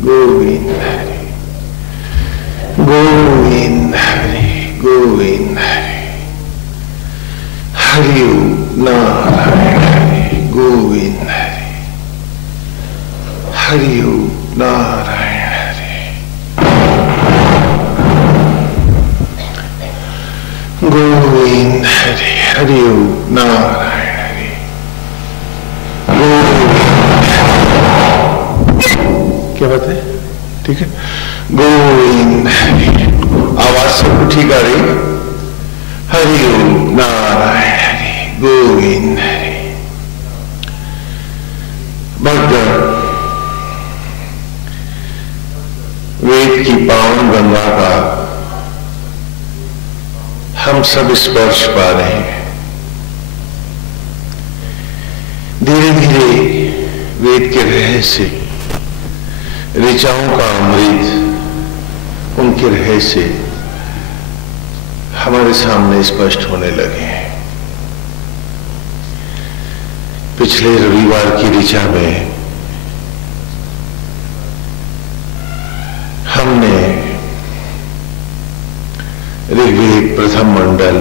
गोविंद हरि गोविंद हरि गोविंद हरि हरि ओम नारायण हरि गोविंद हरि हरि ओम नारायण हरि गोविंद हरि हरि ओम नारायण हरि गोविंद क्या बात है? ठीक है। गोविंद हरि आवाज सब ठीक आ रही? हरि ओम नारायण हरि गोविंद हरि। भक्तगण, वेद की पावन गंगा का हम सब स्पर्श पा रहे हैं। धीरे धीरे वेद के रहस्य, ऋचाओं का अमृत, उनके रहस्य हमारे सामने स्पष्ट होने लगे हैं। पिछले रविवार की ऋचा में हमने ऋग्वेद प्रथम मंडल,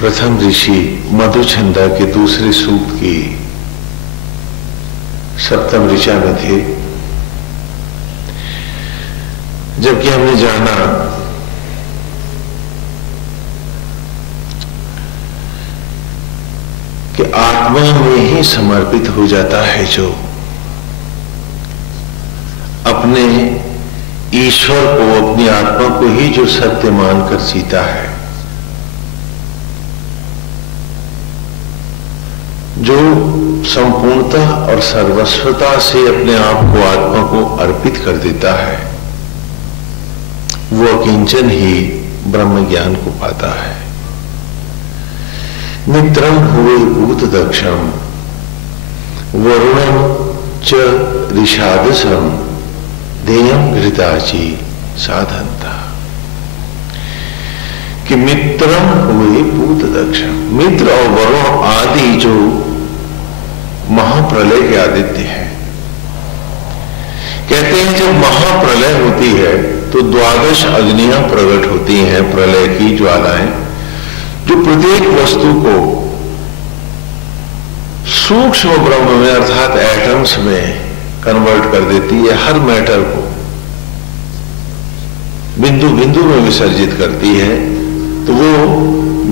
प्रथम ऋषि मधुछंदा के दूसरे सूक्त की सप्तम ऋचा में थे, जबकि हमने जाना कि आत्मा में ही समर्पित हो जाता है जो अपने ईश्वर को, अपनी आत्मा को ही जो सत्य मानकर जीता है, जो संपूर्णता और सर्वस्वता से अपने आप को, आत्मा को अर्पित कर देता है, वो अकिंचन ही ब्रह्म ज्ञान को पाता है। मित्रम हुए भूत दक्षम वरुणम च ऋषादसम ध्येयम घृताची साधनता। कि मित्रम हुए भूत दक्षम, मित्र और वरुण आदि जो महाप्रलय के आदित्य हैं, कहते हैं जब महाप्रलय होती है तो 12 अग्नियां प्रकट होती हैं, प्रलय की ज्वालाएं, जो प्रत्येक वस्तु को सूक्ष्म ब्रह्म में अर्थात एटम्स में कन्वर्ट कर देती है। हर मैटर को बिंदु बिंदु में विसर्जित करती है। तो वो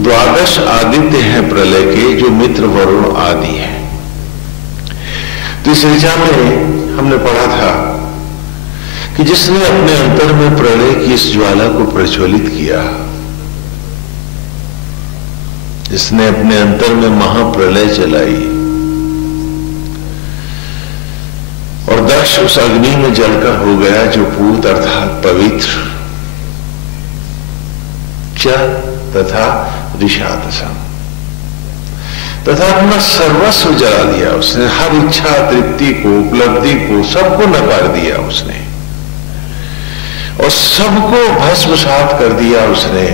12 आदित्य हैं प्रलय के, जो मित्र वरुण आदि हैं। तो इस ऋचा में हमने पढ़ा था कि जिसने अपने अंतर में प्रलय की इस ज्वाला को प्रज्वलित किया, जिसने अपने अंतर में महाप्रलय चलाई और दक्ष उस अग्नि में जलकर हो गया जो पूत अर्थात पवित्र, च तथा ऋषादसम, तथा अपना सर्वस्व जला दिया उसने। हर इच्छा, तृप्ति को, उपलब्धि को, सबको नकार दिया उसने और सबको भस्मसात कर दिया उसने।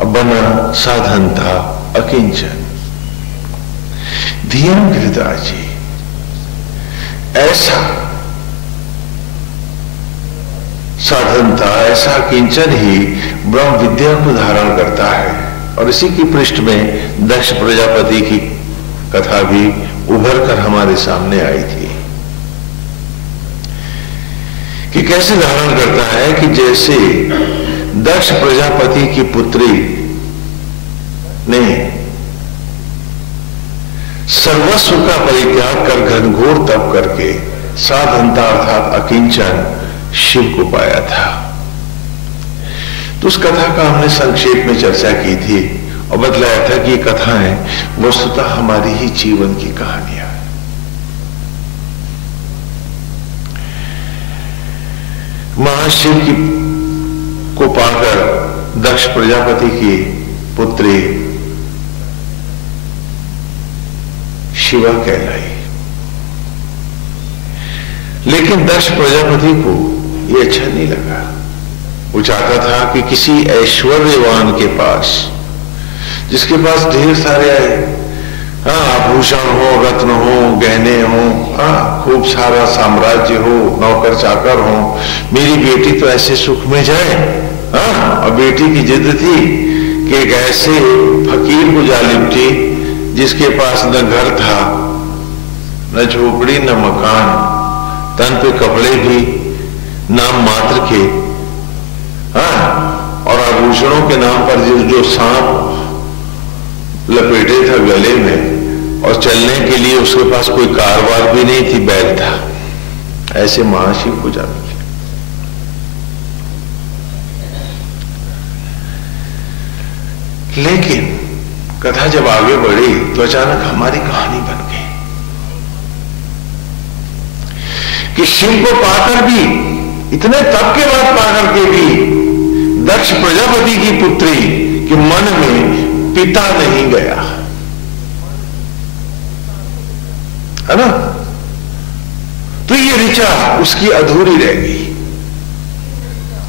अब बना साधन था अकिंचन। ध्येयम घृताची, ऐसा साधन था, ऐसा किंचन ही ब्रह्म विद्या को धारण करता है। और इसी की पृष्ठ में दक्ष प्रजापति की कथा भी उभर कर हमारे सामने आई थी कि कैसे धारण करता है। कि जैसे दक्ष प्रजापति की पुत्री ने सर्वस्व का परित्याग कर घनघोर तप करके साधनता अर्थात अकिंचन शिव को पाया था। तो उस कथा का हमने संक्षेप में चर्चा की थी और बतलाया था कि ये कथाएं वस्तुतः हमारी ही जीवन की कहानियां हैं। महाशिव की को पाकर दक्ष प्रजापति की पुत्री शिवा कहलाई। लेकिन दक्ष प्रजापति को यह अच्छा नहीं लगा। वो चाहता था कि किसी ऐश्वर्यवान के पास, जिसके पास ढेर सारे आभूषण हो, रत्न हो, गहने हो, हाँ, खूब सारा साम्राज्य हो, नौकर चाकर हो, मेरी बेटी तो ऐसे सुख में जाए। हाँ, और बेटी की जिद थी कि एक ऐसे फकीर को जा लिपटी जिसके पास न घर था, न झोपड़ी, न मकान, तन पे कपड़े भी नाम मात्र के, हाँ, और आभूषणों के नाम पर जो सांप लपेटे था गले में, और चलने के लिए उसके पास कोई कारवार भी नहीं थी, बैल था। ऐसे महाशिव को जाने के। लेकिन कथा जब आगे बढ़ी तो अचानक हमारी कहानी बन गई कि शिव को पाकर भी, इतने तप के बाद पाकर के भी, दक्ष प्रजापति की पुत्री के मन में पिता नहीं गया, है ना। तो ये ऋचा उसकी अधूरी रह गई।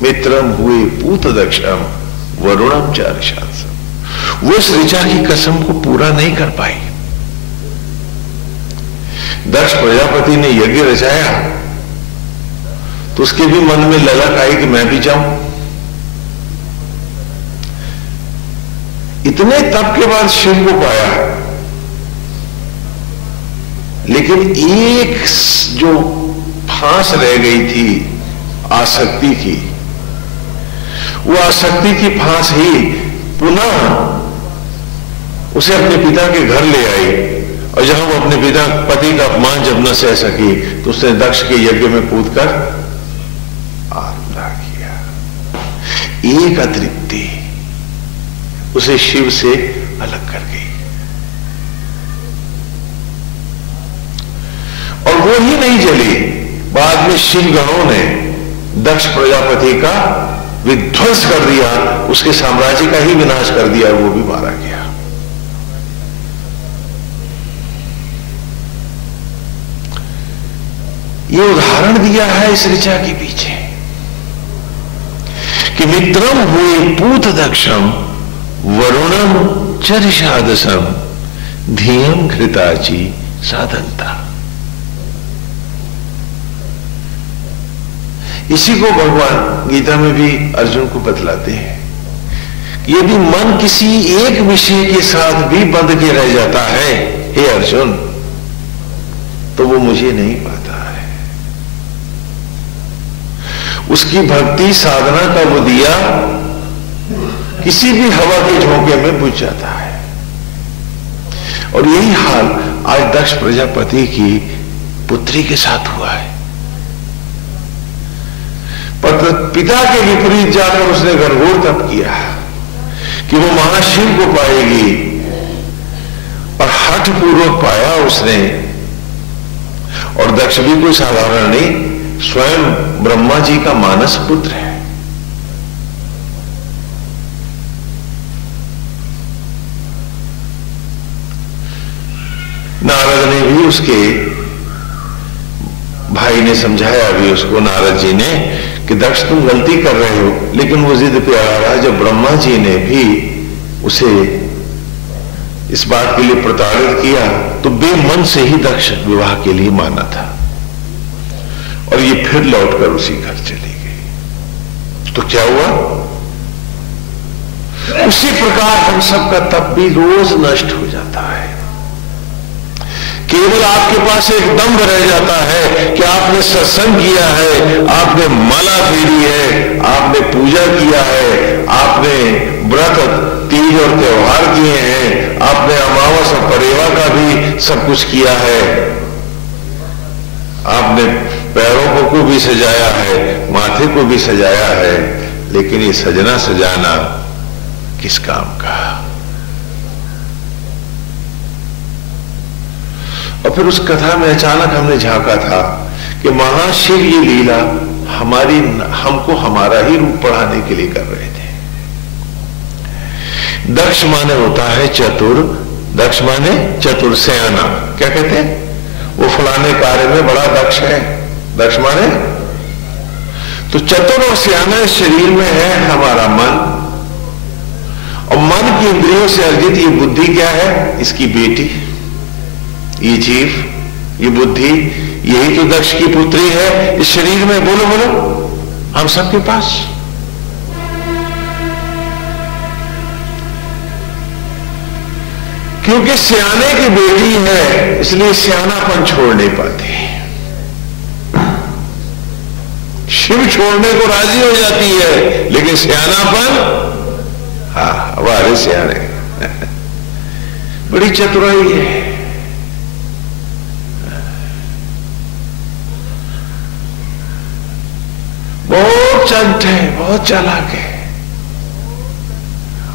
मित्रम हुए पूत दक्षम वरुणम च ऋषासम, वो इस ऋचा की कसम को पूरा नहीं कर पाई। दक्ष प्रजापति ने यज्ञ रचाया तो उसके भी मन में ललक आई कि मैं भी जाऊं। इतने तप के बाद शिव को पाया, लेकिन एक जो फांस रह गई थी आसक्ति की, वो आसक्ति की फांस ही पुनः उसे अपने पिता के घर ले आई, और जहां वो अपने पिता पति का अपमान जब न सह सकी तो उसने दक्ष के यज्ञ में कूदकर आत्मदाह किया। एक अतृप्ति उसे शिव से अलग कर गई। और वो ही नहीं जली, बाद में शिव गणों ने दक्ष प्रजापति का विध्वंस कर दिया, उसके साम्राज्य का ही विनाश कर दिया, वो भी मारा गया। ये उदाहरण दिया है इस ऋचा के पीछे कि मित्रम हुए पूत दक्षम वरुणम च ऋषादसम धियम घृताची साधनता। इसी को भगवान गीता में भी अर्जुन को बतलाते हैं कि यदि मन किसी एक विषय के साथ भी बंध के रह जाता है, हे अर्जुन, तो वो मुझे नहीं पाता है। उसकी भक्ति साधना का वो दिया किसी भी हवा के झोंके में बुझ जाता है। और यही हाल आज दक्ष प्रजापति की पुत्री के साथ हुआ है। पर पिता के विपरीत जाकर उसने घनघोर तप किया कि वो महाशिव को पाएगी, और हठ पूर्वक पाया उसने। और दक्ष भी कोई साधारण नहीं, स्वयं ब्रह्मा जी का मानस पुत्र है। नारद ने भी, उसके भाई ने समझाया भी उसको, नारद जी ने, कि दक्ष तुम गलती कर रहे हो। लेकिन वो जिद पे आ रहा। जब ब्रह्मा जी ने भी उसे इस बात के लिए प्रताड़ित किया तो बेमन से ही दक्ष विवाह के लिए माना था, और ये फिर लौटकर उसी घर चली गई। तो क्या हुआ? उसी प्रकार हम सबका तप भी रोज नष्ट हो जाता है। केवल आपके पास एक दम्भ रह जाता है कि आपने सत्संग किया है, आपने माला फेरी है, आपने पूजा किया है, आपने व्रत, तीज और त्योहार किए हैं, आपने अमावस और परेवा का भी सब कुछ किया है, आपने पैरों को भी सजाया है, माथे को भी सजाया है, लेकिन ये सजना सजाना किस काम का? और फिर उस कथा में अचानक हमने झांका था कि महाशिव ये लीला हमको हमारा ही रूप पढ़ाने के लिए कर रहे थे। दक्ष माने होता है चतुर, दक्ष माने चतुर, सयाना। क्या कहते हैं? वो फलाने कार्य में बड़ा दक्ष है, दक्ष माने। तो चतुर और सयाना इस शरीर में है हमारा मन, और मन की इंद्रियों से अर्जित ये बुद्धि क्या है? इसकी बेटी, ये जीव, ये बुद्धि, यही तो दक्ष की पुत्री है इस शरीर में। बोलो बोलो, हम सबके पास। क्योंकि सियाने की बेटी है इसलिए सियानापन छोड़ नहीं पाती, शिव छोड़ने को राजी हो जाती है, लेकिन सियानापन, हाँ हमारे सियाने बड़ी चतुराई है। बहुत चंट है, बहुत चालाक है,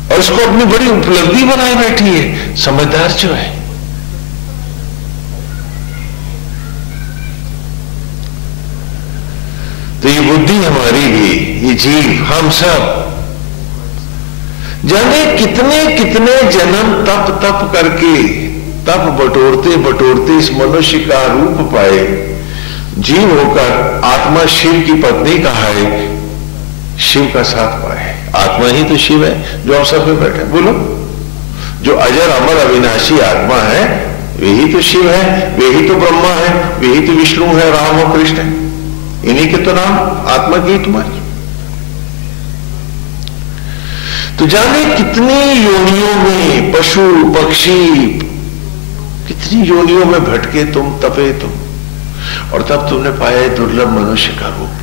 और इसको अपनी बड़ी उपलब्धि बनाए बैठी है, समझदार जो है। तो ये बुद्धि हमारी भी, ये जीव, हम सब जाने कितने कितने जन्म तप तप करके, तप बटोरते बटोरते इस मनुष्य का रूप पाए, जीव होकर आत्मा शिव की पत्नी कहा है, शिव का साथ पाए। आत्मा ही तो शिव है जो हम सब में बैठे। बोलो, जो अजर अमर अविनाशी आत्मा है वही तो शिव है, वही तो ब्रह्मा है, वही तो विष्णु है, राम और कृष्ण है। इन्हीं के तो नाम आत्मा की तुम्हारी। तो जाने कितनी योनियों में, पशु पक्षी, कितनी योनियों में भटके तुम, तपे तुम, और तब तुमने पाया दुर्लभ मनुष्य का रूप।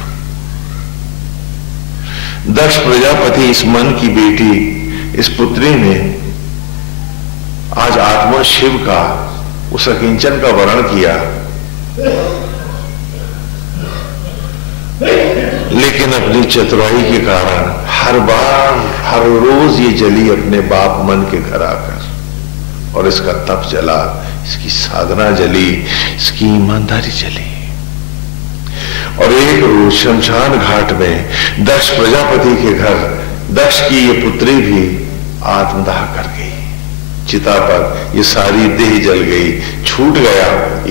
दक्ष प्रजापति इस मन की बेटी, इस पुत्री ने आज आत्मा शिव का, उस अकिंचन का वर्ण किया, लेकिन अपनी चतुराई के कारण हर बार, हर रोज ये जली अपने बाप मन के घर आकर, और इसका तप जला, इसकी साधना जली, इसकी ईमानदारी जली। और एक रोज शमशान घाट में दक्ष प्रजापति के घर दक्ष की ये पुत्री भी आत्मदाह कर गई। चिता पर ये सारी देह जल गई, छूट गया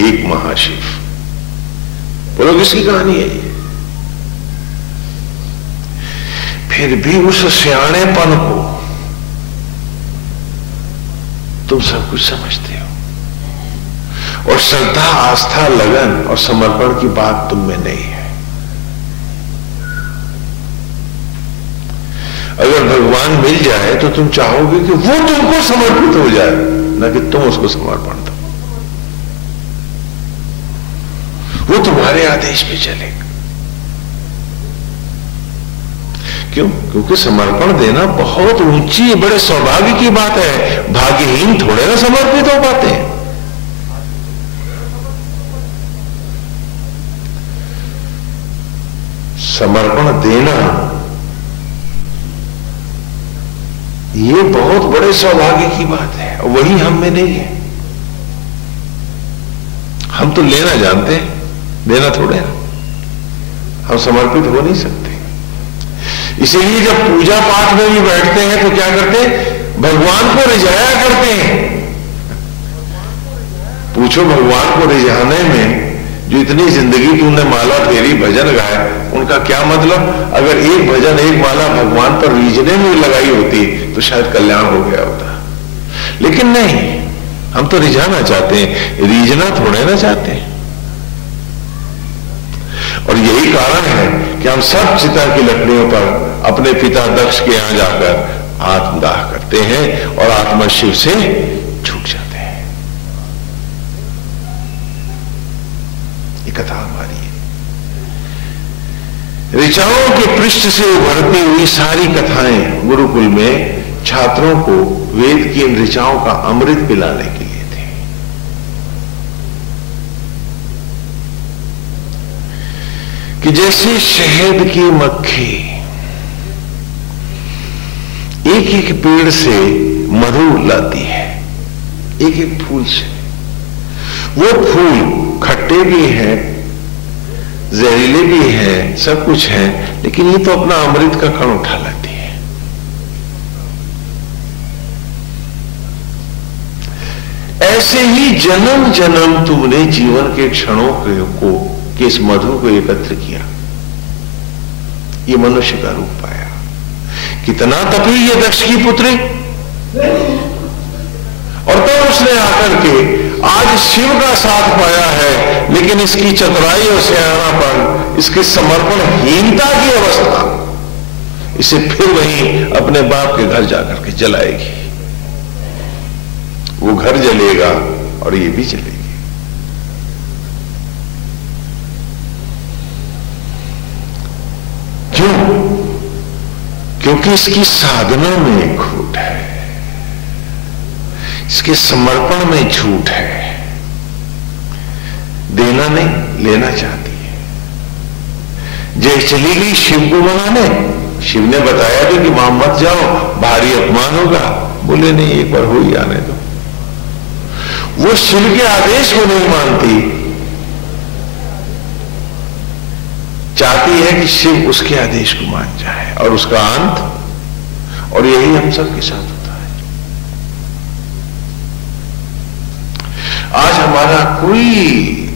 एक महाशिव। बोलो किसकी कहानी है ये? फिर भी उस सियाणेपन को तुम सब कुछ समझते हो, और श्रद्धा, आस्था, लगन और समर्पण की बात तुम में नहीं है। अगर भगवान मिल जाए तो तुम चाहोगे कि वो तुमको समर्पित हो जाए, ना कि तुम उसको समर्पण दो। वो तुम्हारे आदेश पे चलेगा। क्यों? क्योंकि समर्पण देना बहुत ऊंची, बड़े सौभाग्य की बात है। भाग्यहीन थोड़े ना समर्पित हो पाते हैं। समर्पण देना ये बहुत बड़े सौभाग्य की बात है, और वही हम में नहीं है। हम तो लेना जानते हैं, देना थोड़े ना। हम समर्पित हो नहीं सकते। इसीलिए जब पूजा पाठ में भी बैठते हैं तो क्या करते हैं? भगवान को रिझाया करते हैं। पूछो, भगवान को रिझाने में जो इतनी जिंदगी तुमने माला फेरी, भजन गाया, उनका क्या मतलब? अगर एक भजन, एक माला भगवान पर रीझने में लगाई होती तो शायद कल्याण हो गया होता। लेकिन नहीं, हम तो रिझाना चाहते हैं, रीझना थोड़े ना चाहते हैं। और यही कारण है कि हम सब चिता की लकड़ियों पर अपने पिता दक्ष के यहां जाकर आत्मदाह करते हैं और आत्मा शिव से छूट जाते हैं। ये कथा हमारी है। ऋचाओं के पृष्ठ से उभरती हुई सारी कथाएं गुरुकुल में छात्रों को वेद की इन ऋचाओं का अमृत पिलाने के लिए थे। कि जैसे शहद की मक्खी एक एक पेड़ से मधु लाती है, एक एक फूल से। वो फूल खट्टे भी हैं, जहरीले भी हैं, सब कुछ है, लेकिन ये तो अपना अमृत का कण उठा लाती है। ऐसे ही जन्म जन्म तुमने जीवन के क्षणों को कि इस मधु को एकत्र किया, ये मनुष्य का रूप पाया। कितना तपी ये दक्ष की पुत्री, और तब उसने आकर के आज शिव का साथ पाया है, लेकिन इसकी चतुराई और सियानापन, इसकी समर्पणहीनता की अवस्था इसे फिर वहीं अपने बाप के घर जाकर के जलाएगी। वो घर जलेगा और ये भी जलेगी। क्यों? क्योंकि इसकी साधना में खोट है, इसके समर्पण में झूठ है। देना नहीं, लेना चाहती है। जय चली गई शिव को मनाने। शिव ने बताया भी कि वहां मत जाओ, भारी अपमान होगा। बोले नहीं, एक बार हो ही आने दो। वो शिव के आदेश को नहीं मानती, चाहती है कि शिव उसके आदेश को मान जाए और उसका अंत। और यही हम सबके साथ होता है। आज हमारा कोई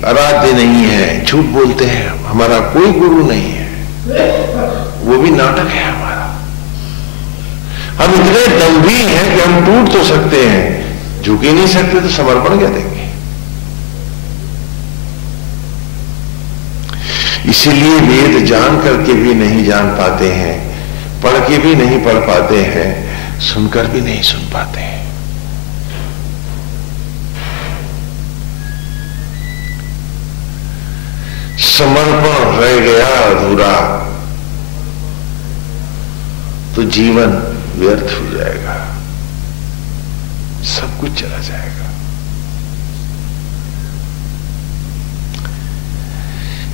आराध्य नहीं है, झूठ बोलते हैं, हमारा कोई गुरु नहीं है, वो भी नाटक है हमारा। हम इतने दम्भी हैं कि हम टूट तो सकते हैं, झुक ही नहीं सकते, तो समर्पण क्या देंगे? इसीलिए वेद जान करके भी नहीं जान पाते हैं, पढ़ के भी नहीं पढ़ पाते हैं, सुनकर भी नहीं सुन पाते हैं। समर्पण रह गया अधूरा तो जीवन व्यर्थ हो जाएगा, सब कुछ चला जाएगा।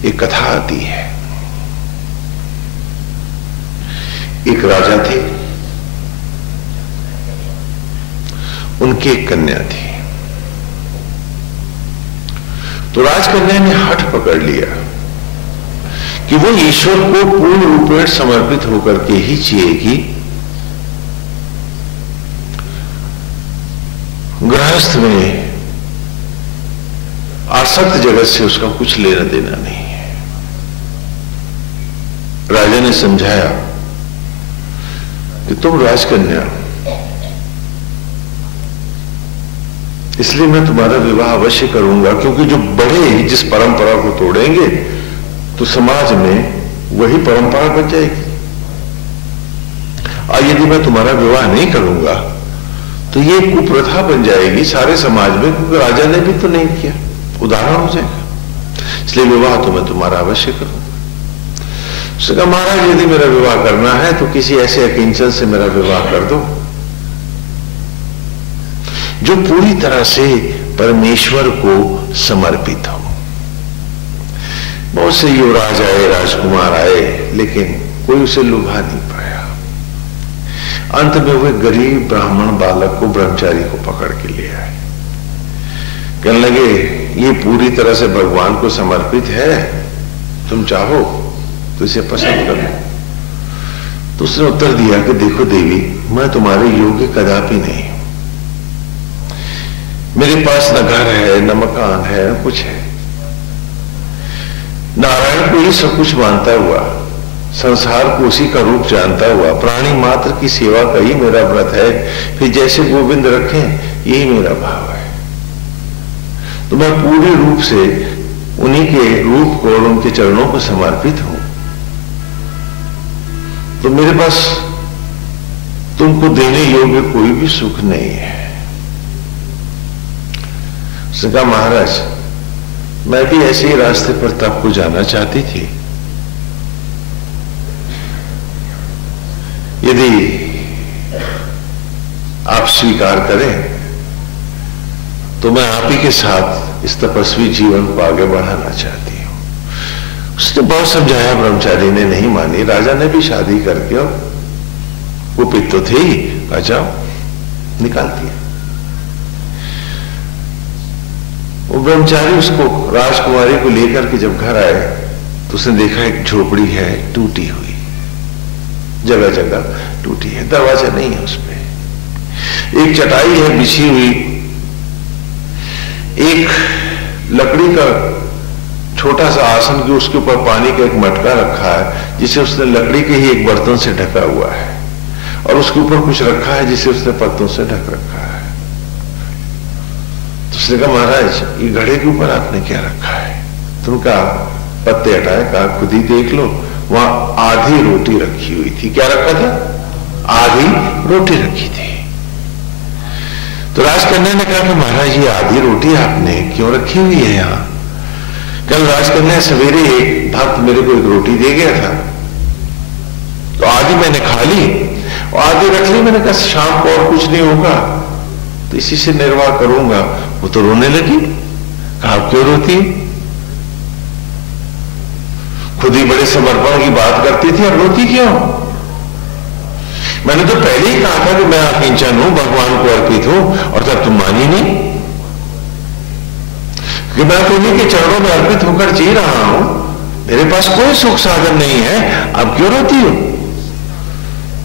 एक कथा आती है, एक राजा थे, उनकी एक कन्या थी। तो राजकन्या ने हठ पकड़ लिया कि वो ईश्वर को पूर्ण रूप में समर्पित होकर के ही जिएगी। गृहस्थ में आसक्त जगत से उसका कुछ लेना देना नहीं है। राजा ने समझाया कि तुम राजकन्या, इसलिए मैं तुम्हारा विवाह अवश्य करूंगा, क्योंकि जो बड़े जिस परंपरा को तोड़ेंगे तो समाज में वही परंपरा बच जाएगी। और यदि मैं तुम्हारा विवाह नहीं करूंगा तो ये कुप्रथा बन जाएगी सारे समाज में, क्योंकि राजा ने भी तो नहीं किया, उदाहरण हो जाएगा। इसलिए विवाह तो मैं तुम्हारा अवश्य करूंगा। उसने कहा, महाराज यदि मेरा विवाह करना है तो किसी ऐसे अकिंचन से मेरा विवाह कर दो जो पूरी तरह से परमेश्वर को समर्पित हो। बहुत से युवराज आए, राजकुमार आए, लेकिन कोई उसे लुभा नहीं पाया। अंत में वह गरीब ब्राह्मण बालक को, ब्रह्मचारी को पकड़ के ले आए। कहने लगे, ये पूरी तरह से भगवान को समर्पित है, तुम चाहो तो इसे पसंद करो। तो उसने उत्तर दिया कि देखो देवी, मैं तुम्हारे योग्य कदापि नहीं। मेरे पास न घर है, न मकान है, न कुछ है। नारायण को ही सब कुछ मानता हुआ, संसार को उसी का रूप जानता हुआ, प्राणी मात्र की सेवा का ही मेरा व्रत है। फिर जैसे गोविंद रखें, यही मेरा भाव है। तो मैं पूरे रूप से उन्हीं के रूप को और उनके चरणों को समर्पित हूं। तो मेरे पास तुमको देने योग्य कोई भी सुख नहीं है। उसने कहा, महाराज मैं भी ऐसे ही रास्ते पर तप को जाना चाहती थी। यदि आप स्वीकार करें तो मैं आप ही के साथ इस तपस्वी जीवन को आगे बढ़ाना चाहती हूं। उसने बहुत समझाया, ब्रह्मचारी ने नहीं मानी। राजा ने भी शादी करके, और वो पित तो थे ही, आ जाओ, निकाल दिया। वो ब्रह्मचारी उसको, राजकुमारी को लेकर के जब घर आए तो उसने देखा एक झोपड़ी है टूटी हुई, जगह जगह टूटी है, दरवाजा नहीं है उसमें। एक चटाई है बिछी हुई, एक लकड़ी का छोटा सा आसन की, उसके ऊपर पानी का एक मटका रखा है जिसे उसने लकड़ी के ही एक बर्तन से ढका हुआ है, और उसके ऊपर कुछ रखा है जिसे उसने पत्तों से ढक रखा है। तो उसने कहा महाराज ये घड़े के ऊपर आपने क्या रखा है? तुम कहा पत्ते हटाए, कहा खुद ही देख लो, वहां आधी रोटी रखी हुई थी। क्या रखा था? आधी रोटी रखी थी। तो राजकन्या ने कहा कि महाराज ये आधी रोटी आपने क्यों रखी हुई है यहाँ? कल राजकन्या सवेरे एक भक्त मेरे को एक रोटी दे गया था, तो आधी मैंने खा ली और आधी रख ली। मैंने कहा शाम को और कुछ नहीं होगा तो इसी से निर्वाह करूंगा। वो तो रोने लगी। कहा क्यों रोती? खुद ही बड़े समर्पण की बात करती थी और रोती क्यों? मैंने तो पहले ही कहा था कि मैं अकिंचन हूं, भगवान को अर्पित हूं, और तब तुम मानी नहीं कि मैं तुम्हीं के चरणों में अर्पित होकर जी रहा हूं, मेरे पास कोई सुख साधन नहीं है, अब क्यों रोती हो?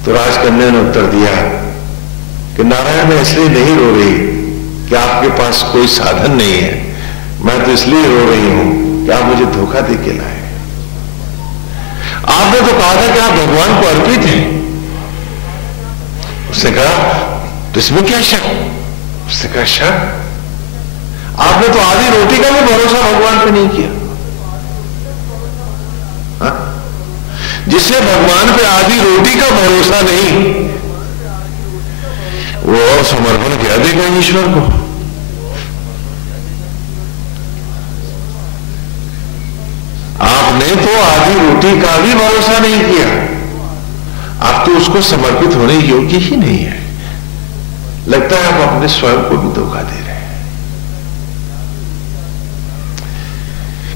तो राजकन्या ने उत्तर दिया कि नारायण मैं इसलिए नहीं रो रही कि आपके पास कोई साधन नहीं है, मैं तो इसलिए रो रही हूं कि आप मुझे धोखा दे के लाए। आपने तो कहा था कि आप भगवान को अर्पित हैं। उसने कहा तो इसमें क्या शक? उसने कहा शक? आपने तो आधी रोटी का भी भरोसा भगवान पे नहीं किया। हा? जिससे भगवान पे आधी रोटी का भरोसा नहीं, वो और समर्पण क्या देगा ईश्वर को? आपने तो आधी रोटी का भी भरोसा नहीं किया। आप तो उसको समर्पित होने योग्य ही नहीं है। लगता है आप अपने स्वयं को भी धोखा दे रहे हैं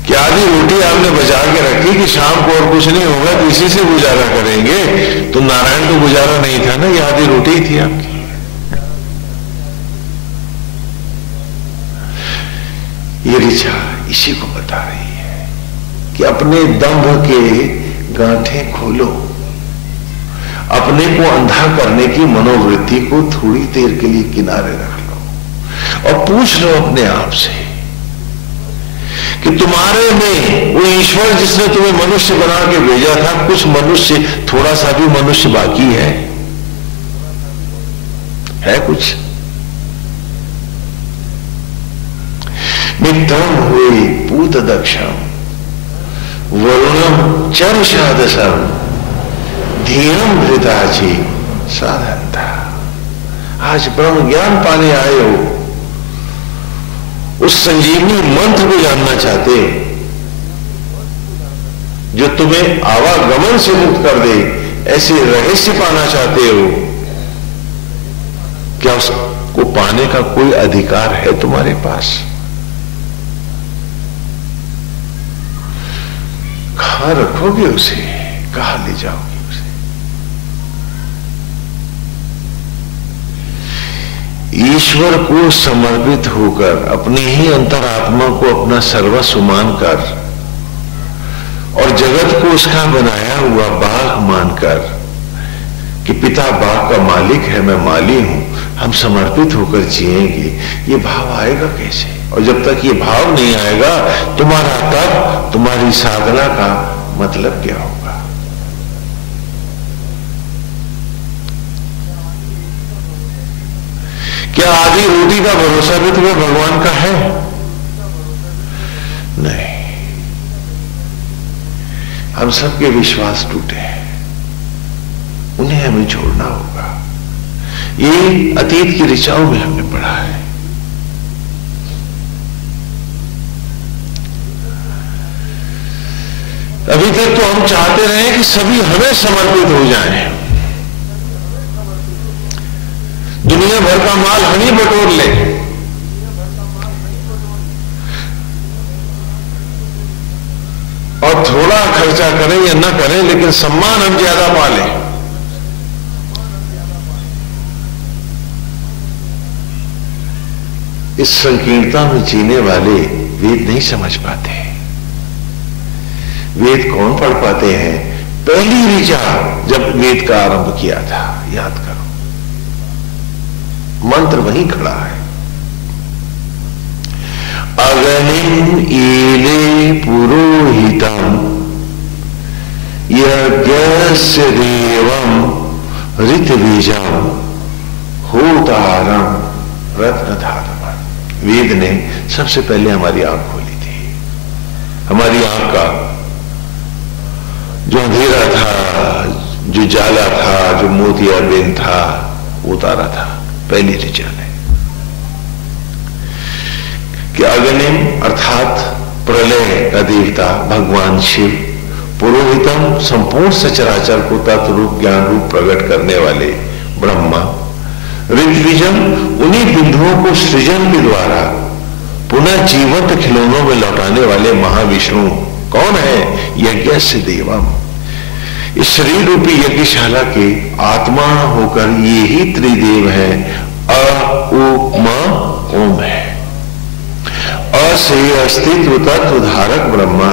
कि आधी रोटी आपने बचा के रखी कि शाम को और कुछ नहीं होगा तो इसी से गुजारा करेंगे। तो नारायण को गुजारा नहीं था ना, ये आधी रोटी ही थी आपकी। ये ऋचा इसी को बता रही है कि अपने दंभ के गांठें खोलो, अपने को अंधा करने की मनोवृत्ति को थोड़ी देर के लिए किनारे रख लो और पूछ लो अपने आप से कि तुम्हारे में वो ईश्वर जिसने तुम्हें मनुष्य बना के भेजा था, कुछ मनुष्य, थोड़ा सा भी मनुष्य बाकी है कुछ? मित्रम हुए पूत दक्षम वरुणम चरुषादसम धीरम धृताची साधन था। आज ब्रह्म ज्ञान पाने आए हो, उस संजीवनी मंत्र को जानना चाहते जो तुम्हें आवागमन से मुक्त कर दे, ऐसे रहस्य पाना चाहते हो, क्या उसको पाने का कोई अधिकार है तुम्हारे पास? कहां रखोगे उसे? कहां ले जाओगे? ईश्वर को समर्पित होकर अपनी ही अंतरात्मा को अपना सर्वस्व मानकर और जगत को उसका बनाया हुआ बाग मानकर कि पिता बाग का मालिक है, मैं माली हूं, हम समर्पित होकर जिएंगे, ये भाव आएगा कैसे? और जब तक ये भाव नहीं आएगा तुम्हारा तप, तुम्हारी साधना का मतलब क्या होगा? क्या आधी रोटी का भरोसा भी तुम्हें भगवान का है? नहीं। हम सबके विश्वास टूटे हैं, उन्हें हमें छोड़ना होगा। ये अतीत की ऋचाओं में हमने पढ़ा है। अभी तक तो हम चाहते रहे कि सभी हमें समर्पित हो जाएं, दुनिया भर का माल हम ही बटोर ले, और थोड़ा खर्चा करें या ना करें लेकिन सम्मान हम ज्यादा पालें। इस संकीर्णता में जीने वाले वेद नहीं समझ पाते। वेद कौन पढ़ पाते हैं? पहली ऋचा जब वेद का आरंभ किया था, याद करो, मंत्र वहीं खड़ा है। अग्निम ईले पुरोहितम यज्ञस्य देवम ऋतबीजम होतारम रत्नधातम। वेद ने सबसे पहले हमारी आंख खोली थी। हमारी आंख का जो अंधेरा था, जो जाला था, जो मोतियाबिंद था, वो उतारा था। पहली ऋचा ने कि अग्निम अर्थात प्रलय का देवता भगवान शिव, पुरोहितम संपूर्ण सचराचर को तत्व रूप ज्ञान रूप प्रकट करने वाले ब्रह्मा, ऋग्विजम उन्हीं बिंदुओं को सृजन के द्वारा पुनः जीवंत खिलौनों में लौटाने वाले महाविष्णु कौन है? यज्ञ से देवम, इस शरीर रूपी यज्ञशाला के आत्मा होकर ये ही त्रिदेव है। अ उ म ओम है। अ से अस्तित्व तत्व धारक ब्रह्मा,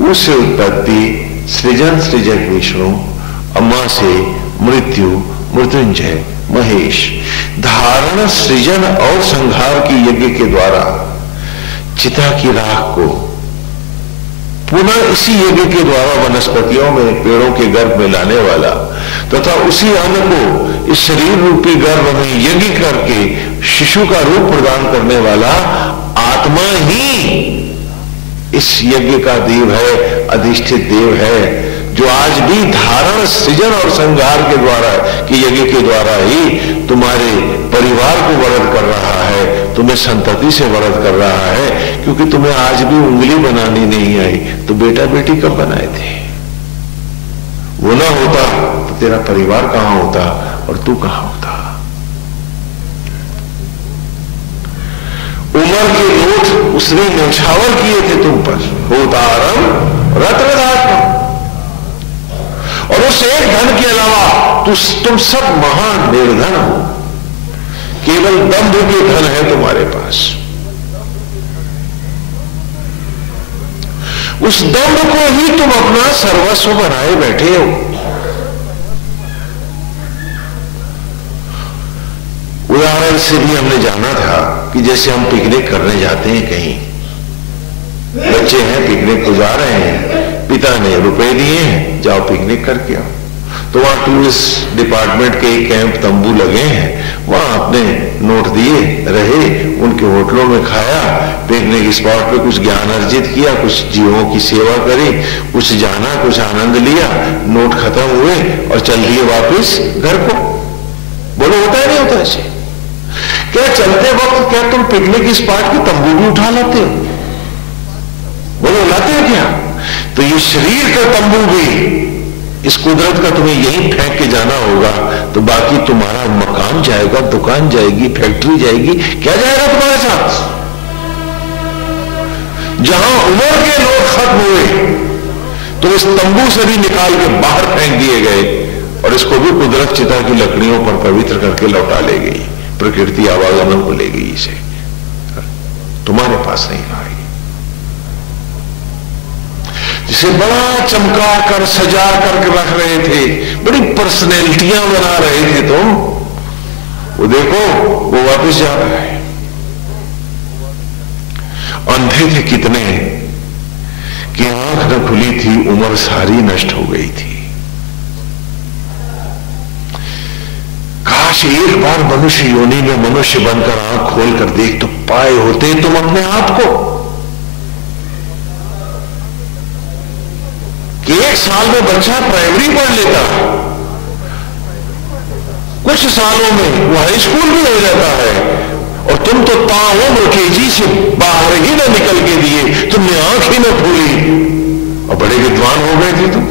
उ से उत्पत्ति सृजन सृजक विष्णु, अम्मा से मृत्यु मृत्युंजय महेश, धारण सृजन और संहार की यज्ञ के द्वारा चिता की राख को पुनः इसी यज्ञ के द्वारा वनस्पतियों में पेड़ों के गर्भ में लाने वाला तथा उसी अन्न को इस शरीर रूपी गर्भ में यज्ञ करके शिशु का रूप प्रदान करने वाला आत्मा ही इस यज्ञ का देव है, अधिष्ठित देव है, जो आज भी धारण सृजन और संहार के द्वारा कि यज्ञ के द्वारा ही तुम्हारे परिवार को वरद कर रहा है, तुम्हें संतति से वरद कर रहा है। क्योंकि तुम्हें आज भी उंगली बनानी नहीं आई तो बेटा बेटी कब बनाए थे? वो ना होता तो तेरा परिवार कहां होता और तू कहां होता? उमर के नोट उसने न्यौछावर किए थे तुम पर, होतारम रत्नदात्म, और उस एक धन के अलावा तुम सब महान निर्धन हो, केवल दंभ के धन है तुम्हारे पास। उस दंभ को ही तुम अपना सर्वस्व बनाए बैठे हो। उदाहरण से भी हमने जाना था कि जैसे हम पिकनिक करने जाते हैं, कहीं बच्चे हैं पिकनिक को जा रहे हैं, पिता ने रुपए दिए हैं, जाओ पिकनिक करके आओ। तो वहां टूरिस्ट डिपार्टमेंट के कैंप तंबू लगे हैं, वहां अपने नोट दिए, रहे, उनके होटलों में खाया, पिकनिक स्पॉट पे कुछ ज्ञान अर्जित किया, कुछ जीवों की सेवा करी, कुछ जाना, कुछ आनंद लिया, नोट खत्म हुए और चल दिए वापिस घर को। बोलो होता है नहीं होता ऐसे? क्या चलते वक्त क्या तुम पिकनिक स्पॉट के तंबू भी उठा लाते हो? बोलो लाते हो क्या? तो ये शरीर का तंबू भी इस कुदरत का तुम्हें यही फेंक के जाना होगा, तो बाकी तुम्हारा मकान जाएगा, दुकान जाएगी, फैक्ट्री जाएगी, क्या जाएगा तुम्हारे साथ? जहां उम्र के लोग खत्म हुए तो इस तंबू से भी निकाल के बाहर फेंक दिए गए और इसको भी कुदरत चिता की लकड़ियों पर पवित्र करके लौटा ले गई। प्रकृति आवागमन को ले गई, इसे तुम्हारे पास नहीं आएगी। जिसे बड़ा चमका कर सजा करके रख रहे थे, बड़ी पर्सनैलिटियां बना रहे थे तुम, वो देखो वो वापस जा रहा है। अंधे थे कितने कि आंख न खुली थी, उम्र सारी नष्ट हो गई थी। काश एक बार मनुष्य योनि में मनुष्य बनकर आंख खोल कर देख तो पाए होते तुम अपने आप को कि एक साल में बच्चा प्राइमरी पढ़ लेता, कुछ सालों में वो हाई स्कूल भी हो जाता है, और तुम तो ताउम्र केजी से बाहर ही ना निकल के दिए, तुमने आंख ही ना खोली और बड़े विद्वान हो गए थे तुम।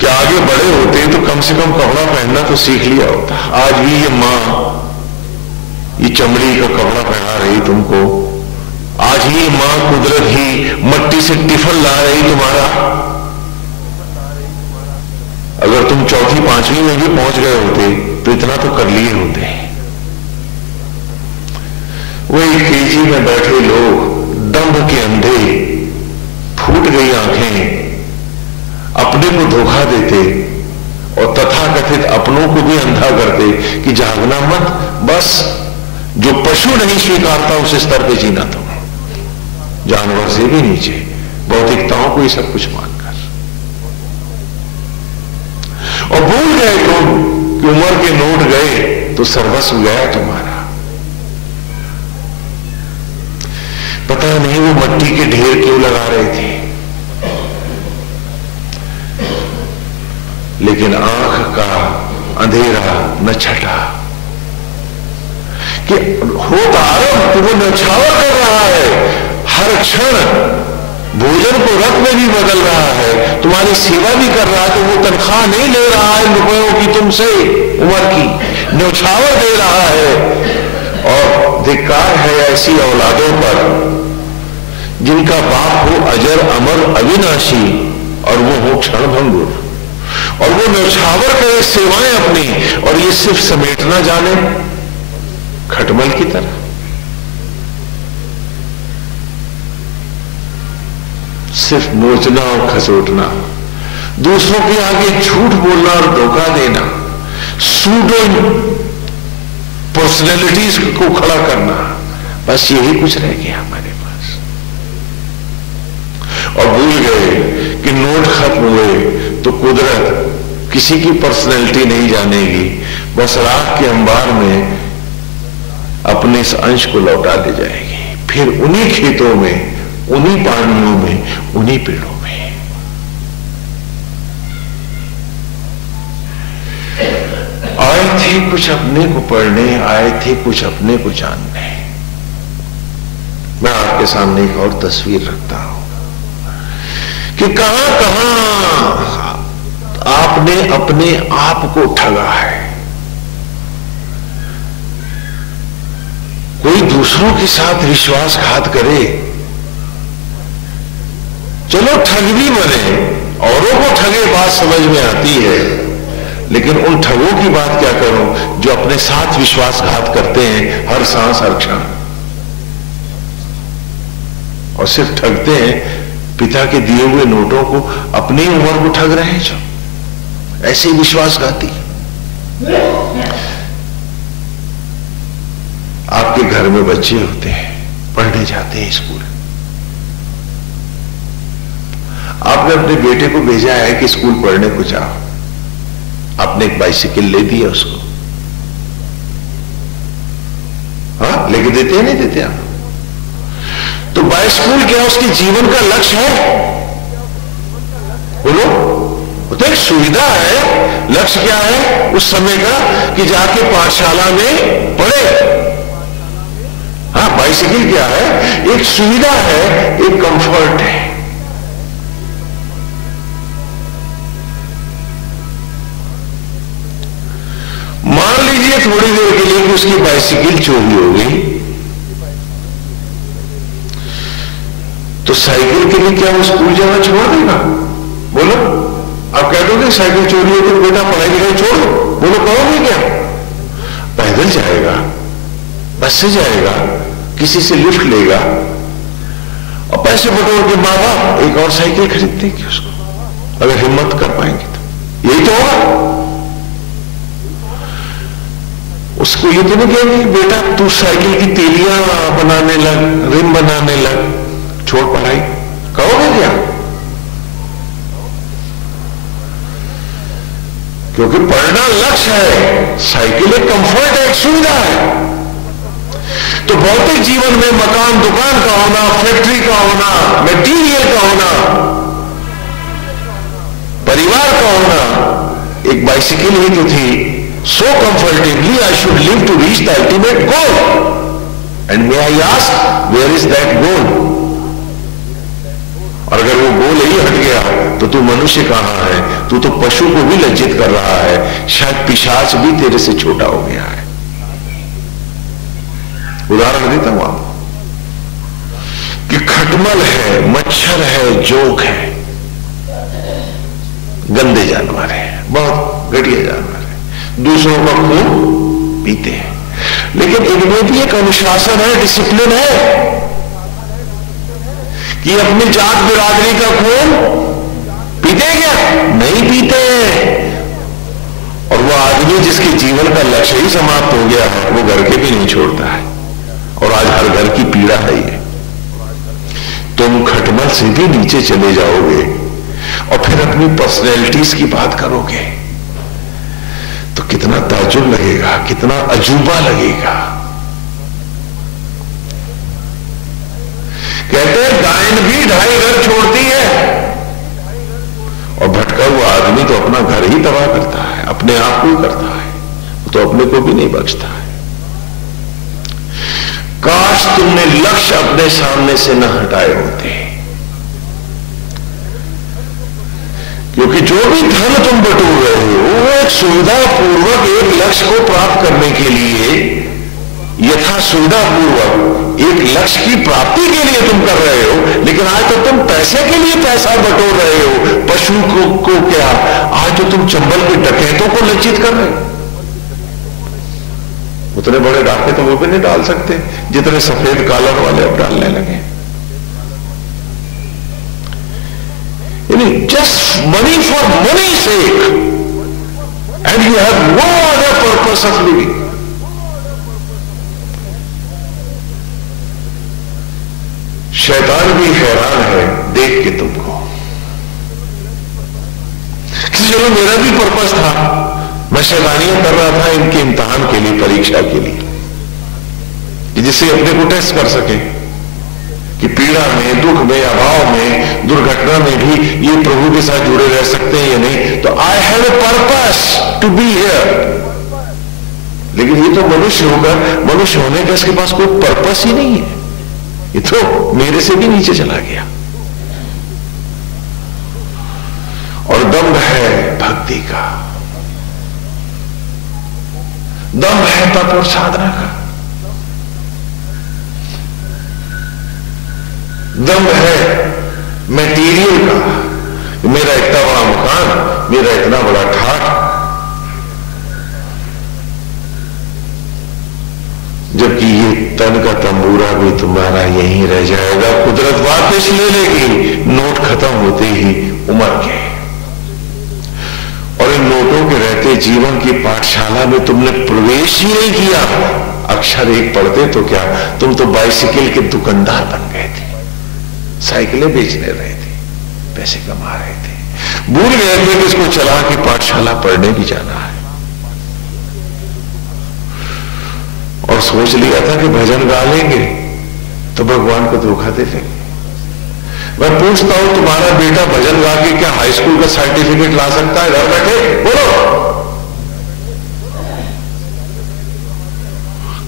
क्या आगे बड़े होते तो कम से कम कपड़ा पहनना तो सीख लिया होता। आज भी ये मां ये चमड़ी का कपड़ा पहना रही तुमको, आज ही मां कुदरत ही मट्टी से टिफन ला रही तुम्हारा। अगर तुम चौथी पांचवी में भी पहुंच गए होते तो इतना तो कर लिए होते। वही केजी में बैठे लोग दंभ के अंधे, फूट गई आंखें, अपने को धोखा देते और तथाकथित अपनों को भी अंधा करते कि जागना मत, बस जो पशु नहीं स्वीकारता उस स्तर पे जीना तुम, जानवर से भी नीचे, भौतिकताओं को ही सब कुछ मानकर। और भूल गए तुम कि उम्र के नोट गए तो सर्वस्व गया तुम्हारा। पता नहीं वो मट्टी के ढेर क्यों लगा रहे थे, लेकिन आंख का अंधेरा न छटा कि होता आरंभ तो वो न्यौछावर कर रहा है, हर क्षण भोजन को रथ में भी बदल रहा है, तुम्हारी सेवा भी कर रहा है, तो वो तनख्वाह नहीं ले रहा है रुपयों की तुमसे, उम्र की न्यौछावर दे रहा है। और धिक्कार है ऐसी औलादों पर जिनका बाप हो अजर अमर अविनाशी और वो हो क्षणभंगुर, और वो न्यौछावर करे सेवाएं अपनी, और ये सिर्फ समेटना जाने खटमल की तरह। सिर्फ नोचना और खसोटना, दूसरों के आगे झूठ बोलना और धोखा देना, सूडो पर्सनैलिटीज को खड़ा करना, बस यही कुछ रह गया हमारे पास। और भूल गए कि नोट खत्म हुए तो कुदरत किसी की पर्सनैलिटी नहीं जानेगी, बस राख के अंबार में अपने इस अंश को लौटा ले जाएगी, फिर उन्हीं खेतों में, उन्हीं पानियों में, उन्हीं पेड़ों में। आए थे कुछ अपने को पढ़ने, आए थे कुछ अपने को जानने। मैं आपके सामने एक और तस्वीर रखता हूं कि कहां कहां आपने अपने आप को ठगा है। कोई दूसरों के साथ विश्वासघात करे, चलो ठग भी बने, औरों को ठगे बात समझ में आती है, लेकिन उन ठगों की बात क्या करूं जो अपने साथ विश्वासघात करते हैं हर सांस हर क्षण, और सिर्फ ठगते हैं पिता के दिए हुए नोटों को, अपनी उम्र को ठग रहे हैं जो ऐसे ही विश्वासघाती। आपके घर में बच्चे होते हैं, पढ़ने जाते हैं स्कूल, आपने अपने बेटे को भेजा है कि स्कूल पढ़ने को जाओ, आपने एक बाइसिकल ले दिया उसको, हाँ लेके देते हैं नहीं देते आप? तो बाइस्कूल क्या उसके जीवन का लक्ष्य है? बोलो, वो तो एक सुविधा है। लक्ष्य क्या है उस समय का कि जाके पाठशाला में पढ़े। हाँ, बाइसिकल क्या है? एक सुविधा है, एक कंफर्ट है। मान लीजिए थोड़ी देर के लिए कि उसकी बाइसिकल चोरी हो गई, तो साइकिल के लिए क्या वो स्कूल जाना छोड़ देगा? बोलो, आप कह दोगे साइकिल चोरी हो गई बेटा पढ़ाई लिखाई छोड़ दो, बोलो कहोगे क्या? पैदल जाएगा, बस से जाएगा, किसी से लिफ्ट लेगा, और पैसे बटोर के माँ बाप एक और साइकिल खरीद देंगे उसको, अगर हिम्मत कर पाएंगे तो। यही तो होगा। उसको ये तो नहीं कहेंगे बेटा तू साइकिल की तेलियां बनाने लग, रिम बनाने लग, छोड़ पढ़ाई, कहोगे क्या? क्योंकि पढ़ना लक्ष्य है, साइकिल एक कंफर्ट है, एक सुविधा है। तो भौतिक जीवन में मकान दुकान का होना, फैक्ट्री का होना, मटेरियल का होना, परिवार का होना, एक बाइसिकल ही तो थी। So comfortably I should live to reach the ultimate goal. And may I ask, where is that goal? और अगर वो गोल ही हट गया तो तू मनुष्य कहां है? तू तो पशु को भी लज्जित कर रहा है, शायद पिशाच भी तेरे से छोटा हो गया है। उदाहरण देता हूं आपको कि खटमल है, मच्छर है, जोंक है, गंदे जानवर है, बहुत घटिया जानवर है, दूसरों का खून पीते हैं, लेकिन इनमें भी एक अनुशासन है, डिसिप्लिन है कि अपनी जात बिरादरी का खून पीते क्या? नहीं पीते। और वो आदमी जिसके जीवन का लक्ष्य ही समाप्त हो गया है, वो घर के भी नहीं छोड़ता है, और आज हर घर की पीड़ा है ये। तुम खटमल से भी नीचे चले जाओगे और फिर अपनी पर्सनैलिटीज की बात करोगे तो कितना ताज्जुब लगेगा, कितना अजूबा लगेगा। कहते हैं गायन भी 2.5 घर छोड़ती है, और भटका हुआ आदमी तो अपना घर ही तबाह करता है, अपने आप को ही करता है, तो अपने को भी नहीं बख्शता है। काश तुमने लक्ष्य अपने सामने से न हटाए होते, क्योंकि जो भी धन तुम बटोर रहे हो वो एक सुविधापूर्वक एक लक्ष्य को प्राप्त करने के लिए, यथा सुविधापूर्वक एक लक्ष्य की प्राप्ति के लिए तुम कर रहे हो। लेकिन आज तो तुम पैसे के लिए पैसा बटोर रहे हो, पशु को क्या, आज तो तुम चंबल के डकैतों को लज्जित कर रहे हो। उतने बड़े डाके तो वो भी नहीं डाल सकते जितने सफेद कॉलर वाले अब डालने लगे। Just money for money sake, and you have no other purpose of living. शैतान भी हैरान है देख के तुमको। चलो मेरा भी पर्पस था, मैं शैतानियां कर रहा था इनके इम्तिहान के लिए, परीक्षा के लिए, जिससे अपने को टेस्ट कर सके कि पीड़ा में, दुख में, अभाव में, दुर्घटना में भी ये प्रभु के साथ जुड़े रह सकते हैं या नहीं। तो I have a purpose to be here. लेकिन ये तो मनुष्य होगा, मनुष्य होने का इसके पास कोई पर्पस ही नहीं है, ये तो मेरे से भी नीचे चला गया। और दम्भ है भक्ति का, दम्भ है तप और साधना का, दम्भ है मटेरियल का। मेरा इतना बड़ा मकान, मेरा इतना बड़ा ठाठ, जबकि ये तन का तंबूरा भी तुम्हारा यहीं रह जाएगा। कुदरत वापस ले लेगी नोट खत्म होते ही उम्र के। और इन नोटों के रहते जीवन की पाठशाला में तुमने प्रवेश ही नहीं किया। अक्षर एक पढ़ते तो क्या, तुम तो बाइसिकल के दुकानदार बन गए थे, साइकिलें बेचने रहे थे, पैसे कमा रहे थे, भूल गए थे कि इसको चला के पाठशाला पढ़ने भी जाना है। और सोच लिया था कि भजन गा लेंगे तो भगवान को धोखा दे देंगे। मैं पूछता हूं, तुम्हारा बेटा भजन गा के क्या हाई स्कूल का सर्टिफिकेट ला सकता है घर बैठे? बोलो,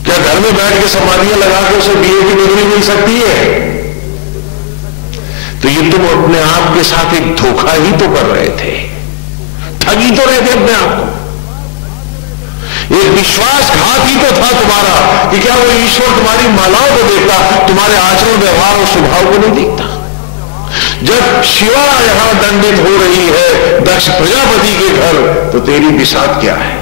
क्या घर में बैठ के समाधियां लगा के उसे बीए की डिग्री मिल सकती है? तो ये तुम अपने आप के साथ एक धोखा ही तो कर रहे थे, ठगी तो रहे थे अपने आप को। एक विश्वासघात ही तो था तुम्हारा कि क्या वो ईश्वर तुम्हारी मालाओं को देखता, तुम्हारे आचरण, व्यवहार और स्वभाव को नहीं देखता। जब शिवा यहां दंडित हो रही है दक्ष प्रजापति के घर, तो तेरी बिसात क्या है?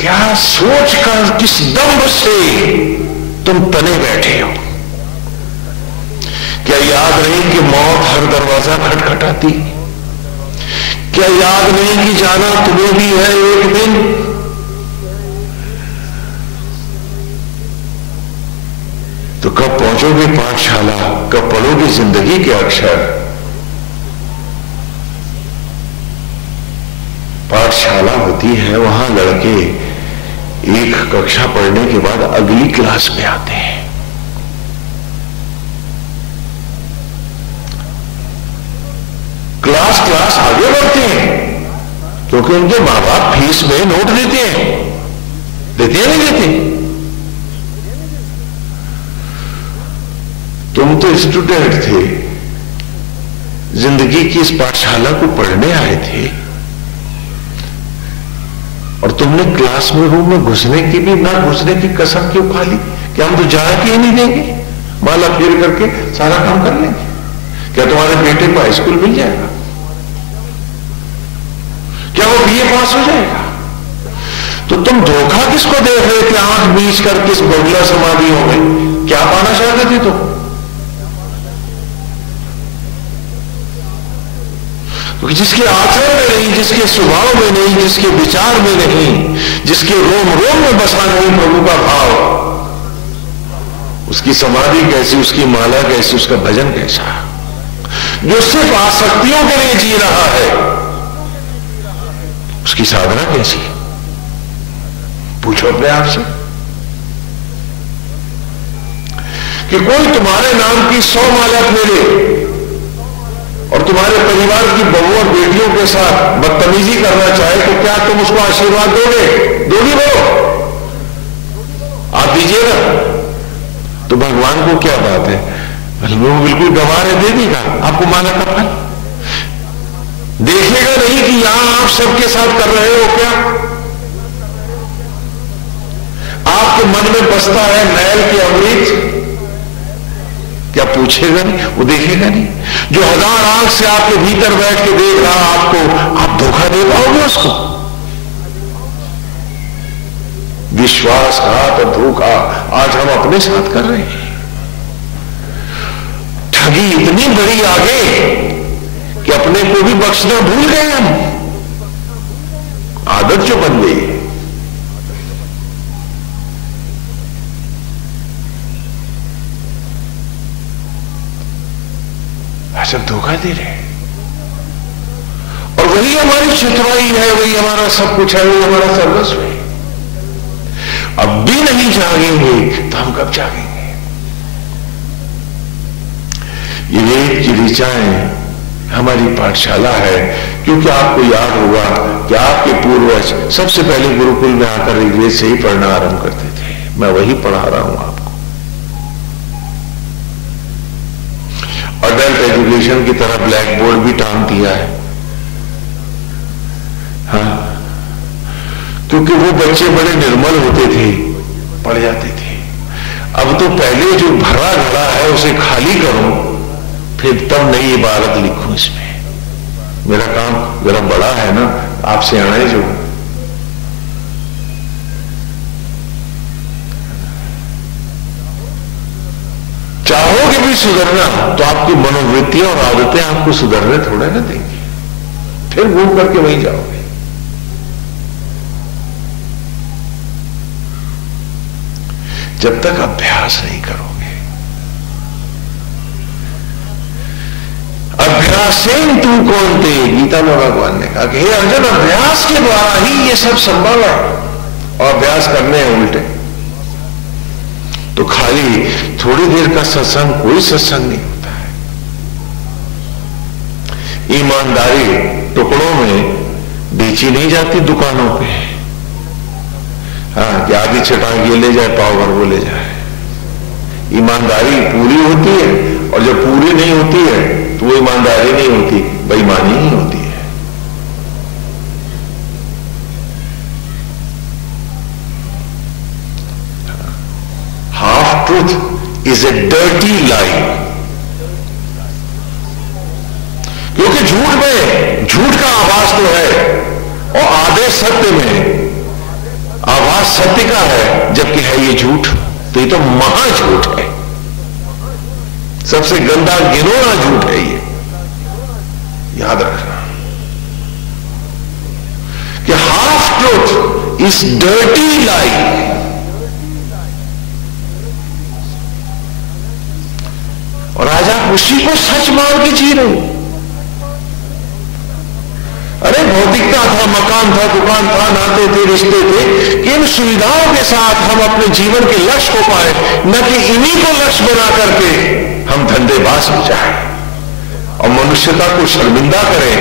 क्या सोच कर, किस दम्भ से तुम तने बैठे हो? क्या याद नहीं कि मौत हर दरवाजा खटखटाती? क्या याद नहीं कि जाना तुम्हें भी है एक दिन? तो कब पहुंचोगे पाठशाला, कब पढ़ोगे जिंदगी के अक्षर? पाठशाला होती है, वहां लड़के एक कक्षा पढ़ने के बाद अगली क्लास में आते हैं। क्लास आगे बढ़ते हैं क्योंकि उनके मां बाप फीस में नोट देते हैं, देते हैं नहीं देते? तुम तो स्टूडेंट थे, जिंदगी की इस पाठशाला को पढ़ने आए थे, और तुमने क्लास में रूम में घुसने की भी ना घुसने की कसम क्यों खा ली कि हम तो जाके ही नहीं देंगे, माला फेर करके सारा काम कर लेंगे? क्या तुम्हारे बेटे को हाई स्कूल मिल जाएगा? क्या वो बीए पास हो जाएगा? तो तुम धोखा किसको दे रहे थे? आंख बीच कर किस बगुला समाधियों में क्या पाना चाहते थे तुम? क्योंकि जिसके आचरण में नहीं, जिसके स्वभाव में नहीं, जिसके विचार में नहीं, जिसके रोम रोम में बसा नहीं प्रभु का भाव, उसकी समाधि कैसी, उसकी माला कैसी, उसका भजन कैसा। जो सिर्फ आसक्तियों के लिए जी रहा है, उसकी साधना कैसी? पूछो अपने आप से कि कोई तुम्हारे नाम की 100 माला ले ले और तुम्हारे परिवार की बहू और बेटियों के साथ बदतमीजी करना चाहे, तो क्या तुम उसको आशीर्वाद दोगे? दोगी? बोलो, आप दीजिएगा तो भगवान को क्या बात है, वो बिल्कुल गंवा रहे, दे देगा आपको माला का फल। देखेगा नहीं कि यहां आप सबके साथ कर रहे हो क्या, आपके मन में बसता है मैल के अमृत, क्या पूछेगा नहीं? वो देखेगा नहीं। जो 1000 आंख से आपके भीतर बैठ के देख रहा आपको, आप धोखा दे पाओगे उसको? विश्वासघात और धोखा आज हम अपने साथ कर रहे हैं। ठगी इतनी बड़ी आगे कि अपने को भी बख्शना भूल गए हम। आदत जो बन गई है। आज हम धोखा दे रहे हैं और वही हमारी चतुराई है, वही हमारा सब कुछ है, वही हमारा सर्वस्व है। अब भी नहीं जागेंगे तो हम कब जागेंगे? ये वेद की ऋचाएं हमारी पाठशाला है, क्योंकि आपको याद होगा कि आपके पूर्वज सबसे पहले गुरुकुल में आकर ऋग्वेद से ही पढ़ना आरंभ करते थे। मैं वही पढ़ा रहा हूं आपको। अडल्ट एजुकेशन की तरह ब्लैक बोर्ड भी टांग दिया है, हाँ, क्योंकि वो बच्चे बड़े निर्मल होते थे, पढ़ जाते थे। अब तो पहले जो भरा घड़ा है उसे खाली करो, फिर तब नई इबारत लिखूं इसमें। मेरा काम जरा बड़ा है ना, आपसे आना है जो। चाहोगे भी सुधरना तो आपकी मनोवृत्तियां और आदतें आपको सुधरने थोड़ा ना देंगी, फिर घूम करके वहीं जाओगे। जब तक अभ्यास नहीं करोगे। अभ्यासेन तू कौनते, गीता में भगवान ने कहा कि हे अर्जुन, अभ्यास के द्वारा ही ये सब संभव है, और अभ्यास करने हैं उल्टे। तो खाली थोड़ी देर का सत्संग कोई सत्संग नहीं होता है। ईमानदारी टुकड़ों में बेची नहीं जाती दुकानों पे, हाँ, कि आधी चटाक ये ले जाए, पाव भर वो ले जाए। ईमानदारी पूरी होती है, और जब पूरी नहीं होती है तो वो ईमानदारी नहीं होती, बेईमानी ही होती है। Half truth is a dirty lie, क्योंकि झूठ का आभास तो है, और आधे सत्य में आवाज सत्य का है, जबकि है ये झूठ। तो ये तो महाझूठ है, सबसे गंदा घिनौना झूठ है ये। याद रखना कि हाफ ट्रूथ इज डर्टी लाई। और आज आप उसी को सच मान के जी रहे हो। अरे भौतिकता था, मकान था, दुकान था, नाते थे, रिश्ते थे, कि इन सुविधाओं के साथ हम अपने जीवन के लक्ष्य को पाए, न कि इन्हीं को लक्ष्य बना करके हम धंधेबाज हो जाए और मनुष्यता को शर्मिंदा करें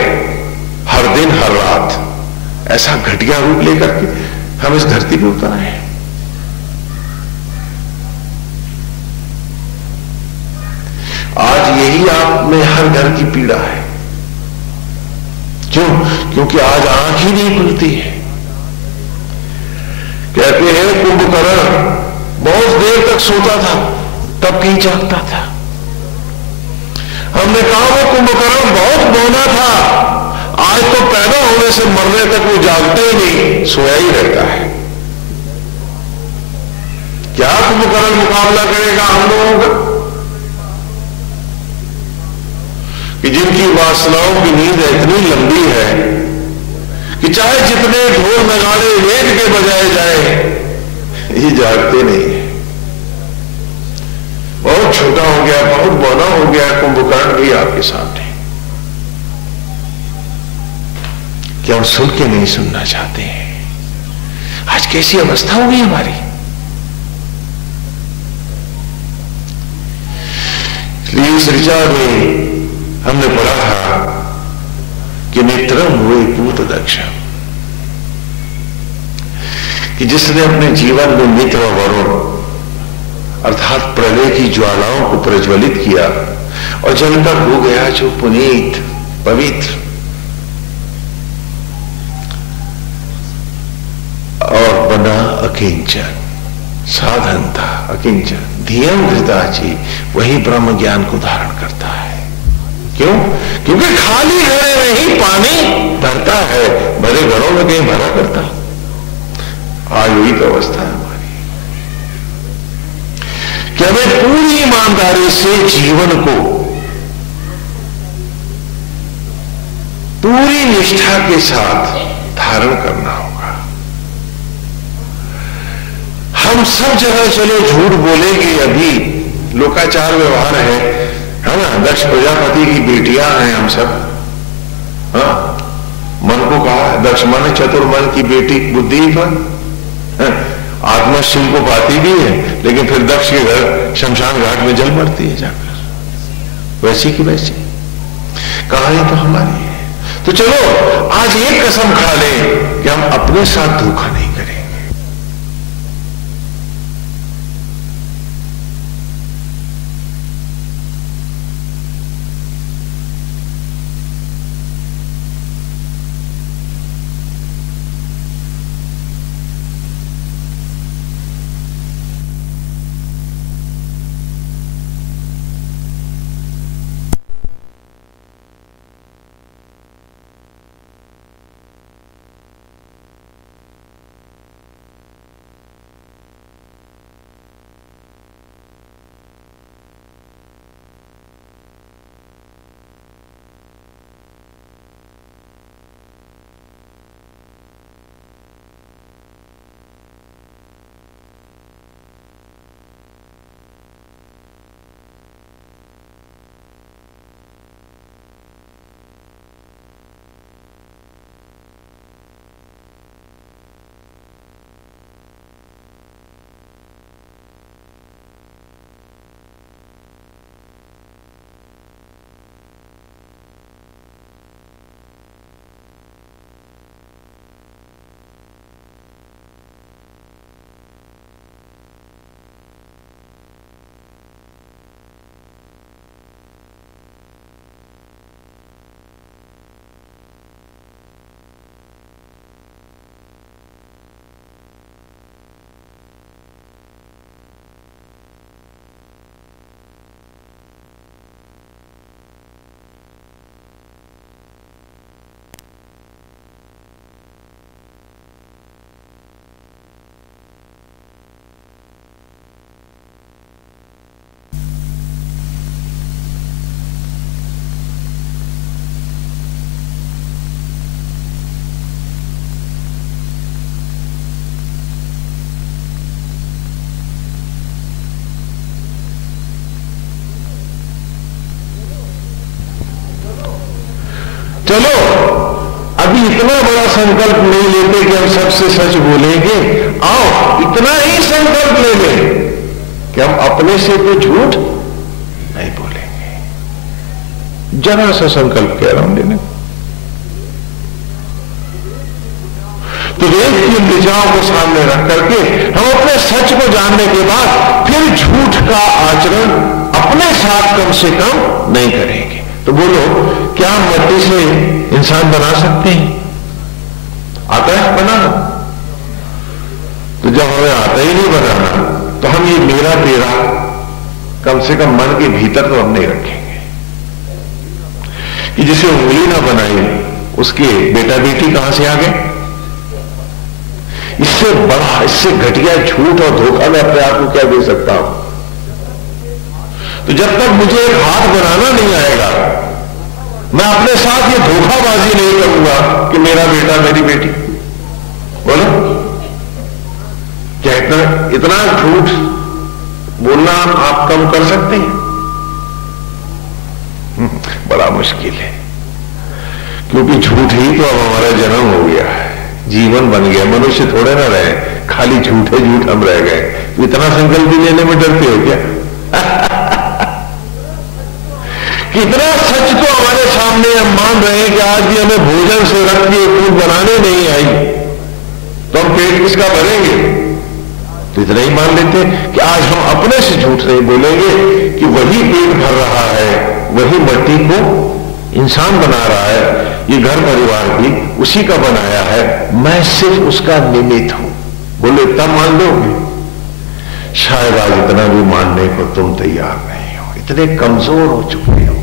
हर दिन हर रात। ऐसा घटिया रूप लेकर के हम इस धरती पे उतर आए। आज यही आप में हर घर की पीड़ा है। क्यों? क्योंकि आज आंख ही नहीं खुलती है। कहते हैं कुंभकर्ण बहुत देर तक सोता था, तब कहीं जागता था। हमने कहा वो कुंभकर्ण बहुत बौना था, आज तो पैदा होने से मरने तक वो जागता ही नहीं, सोया ही रहता है। क्या कुंभकर्ण मुकाबला करेगा हम लोगों का, कि जिनकी वासनाओं की नींद इतनी लंबी है कि चाहे जितने ढोल नगाड़े लेट के बजाए जाए, ये जागते नहीं है। बहुत छोटा हो गया, बहुत बौना हो गया, कुंभकर्ण भी आपके सामने। क्या हम सुन के नहीं सुनना चाहते हैं? आज कैसी अवस्था हो गई हमारी। इसलिए उस ऋचा में हमने पढ़ा था कि नेत्रम हुए पूत दक्ष, कि जिसने अपने जीवन में मित्र और वरुण अर्थात प्रलय की ज्वालाओं को प्रज्वलित किया और जलकर हो गया जो पुनीत पवित्र और बना अकिंचन, साधन था अकिंचन, धियम धृताची, वही ब्रह्म ज्ञान को धारण करता है। क्यों? क्योंकि खाली घड़े में ही पानी भरता है, भरे घड़ों में कहीं भरा करता। आज वही तो अवस्था है हमारी कि हमें पूरी ईमानदारी से जीवन को पूरी निष्ठा के साथ धारण करना होगा। हम सब जगह चलो झूठ बोलेंगे, अभी लोकाचार व्यवहार है ना, दक्ष प्रजापति की बेटियां हैं हम सब। हाँ, मन को कहा दक्ष मन चतुर्मन की बेटी बुद्धि पर, आत्मा शिव को पाती भी है, लेकिन फिर दक्ष के घर शमशान घाट में जल मरती है जाकर, वैसी की वैसी कहानी तो हमारी है। तो चलो आज एक कसम खा लें कि हम अपने साथ धोखा नहीं करेंगे। चलो अभी इतना बड़ा संकल्प नहीं लेते कि हम सबसे सच बोलेंगे। आओ इतना ही संकल्प ले लें कि हम अपने से तो झूठ नहीं बोलेंगे। जरा सा संकल्प कह रहा हूं लेने। तो वेद की ऋचाओं को सामने रख करके हम अपने सच को जानने के बाद फिर झूठ का आचरण अपने साथ कम से कम नहीं करेंगे। तो बोलो, क्या हम मट्टी से इंसान बना सकते हैं? आता है बनाना? तो जब हमें आता ही नहीं बनाना तो हम ये मेरा तेरा कम से कम मन के भीतर तो हम नहीं रखेंगे कि जिसे उंगली ना बनाई उसके बेटा बेटी कहां से आ गए। इससे बड़ा, इससे घटिया झूठ और धोखा मैं अपने आप को क्या दे सकता हूं। तो जब तक मुझे एक हाथ बनाना नहीं आएगा, मैं अपने साथ ये धोखाबाजी नहीं करूंगा कि मेरा बेटा मेरी बेटी। बोलो, क्या इतना झूठ बोलना आप कम कर सकते हैं? बड़ा मुश्किल है, क्योंकि झूठ ही तो अब हमारा जन्म हो गया है, जीवन बन गया। मनुष्य थोड़े ना रहे खाली झूठे झूठ हम रह गए। इतना संकल्प भी लेने में डरते हो क्या? कितना सच तो हमारे सामने हम मान रहे हैं कि आज भी हमें भोजन से रख के फूड बनाने नहीं आई, तो हम पेट किसका भरेंगे? तो इतना ही मान लेते कि आज हम अपने से झूठ नहीं बोलेंगे कि वही पेट भर रहा है, वही मट्टी को इंसान बना रहा है, ये घर परिवार भी उसी का बनाया है, मैं सिर्फ उसका निमित्त हूं। बोले तब मान लोगे? शायद आज इतना भी मानने को तुम तैयार नहीं हो। इतने कमजोर हो चुके हो,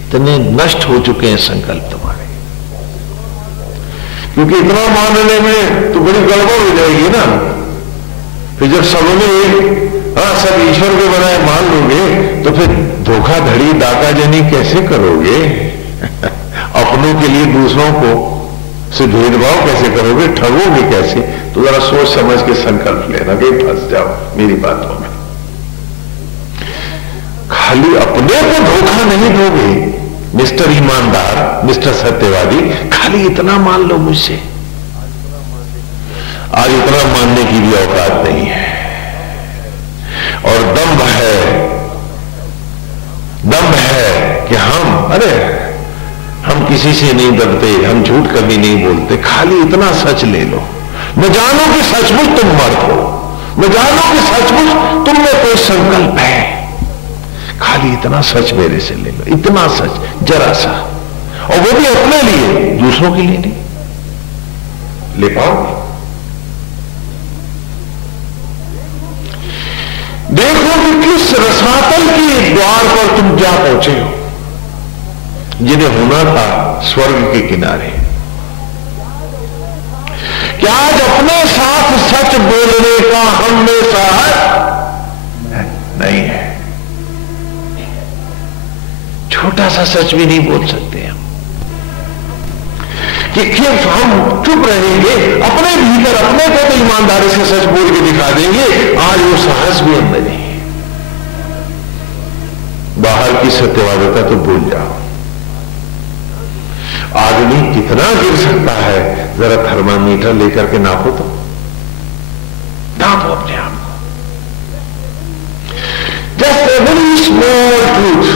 इतने नष्ट हो चुके हैं संकल्प तुम्हारे। क्योंकि इतना मानने में तो बड़ी गड़बड़ हो जाएगी ना। फिर जब सबने सब ईश्वर को बनाए मान लोगे, तो फिर धोखाधड़ी डाकाजनी कैसे करोगे? अपनों के लिए दूसरों को से भेदभाव कैसे करोगे? ठगोगे कैसे? तो जरा सोच समझ के संकल्प लेना, कहीं फंस जाओ मेरी बातों में। खाली अपने को धोखा नहीं दोगे मिस्टर ईमानदार, मिस्टर सत्यवादी, खाली इतना मान लो मुझसे। आज इतना मानने की भी औकात नहीं है। और दम्भ है कि हम किसी से नहीं डरते, हम झूठ कभी नहीं बोलते। खाली इतना सच ले लो, मैं जानू कि सचमुच तुम मर्द हो, मैं जानू कि सचमुच तुम में कोई संकल्प है। खाली इतना सच मेरे से ले लो, इतना सच, जरा सा, और वो भी अपने लिए, दूसरों के लिए नहीं। ले पाओगे? देखो कि किस रसातल के द्वार पर तुम जा पहुंचे हो, जिन्हें होना था स्वर्ग के किनारे। क्या आज अपने साथ सच बोलने का हम में साहस नहीं है? छोटा सा सच भी नहीं बोल सकते हम, कि सिर्फ हम चुप रहेंगे, अपने भीतर अपने को तो ईमानदारी से सच बोल के दिखा देंगे। आज वो साहस भी हम नहीं। बाहर की सत्यवादिता तो भूल जाओ। आदमी कितना गिर सकता है, जरा थर्मामीटर लेकर के नापो तो, नापो अपने आप को। Just a very small truth,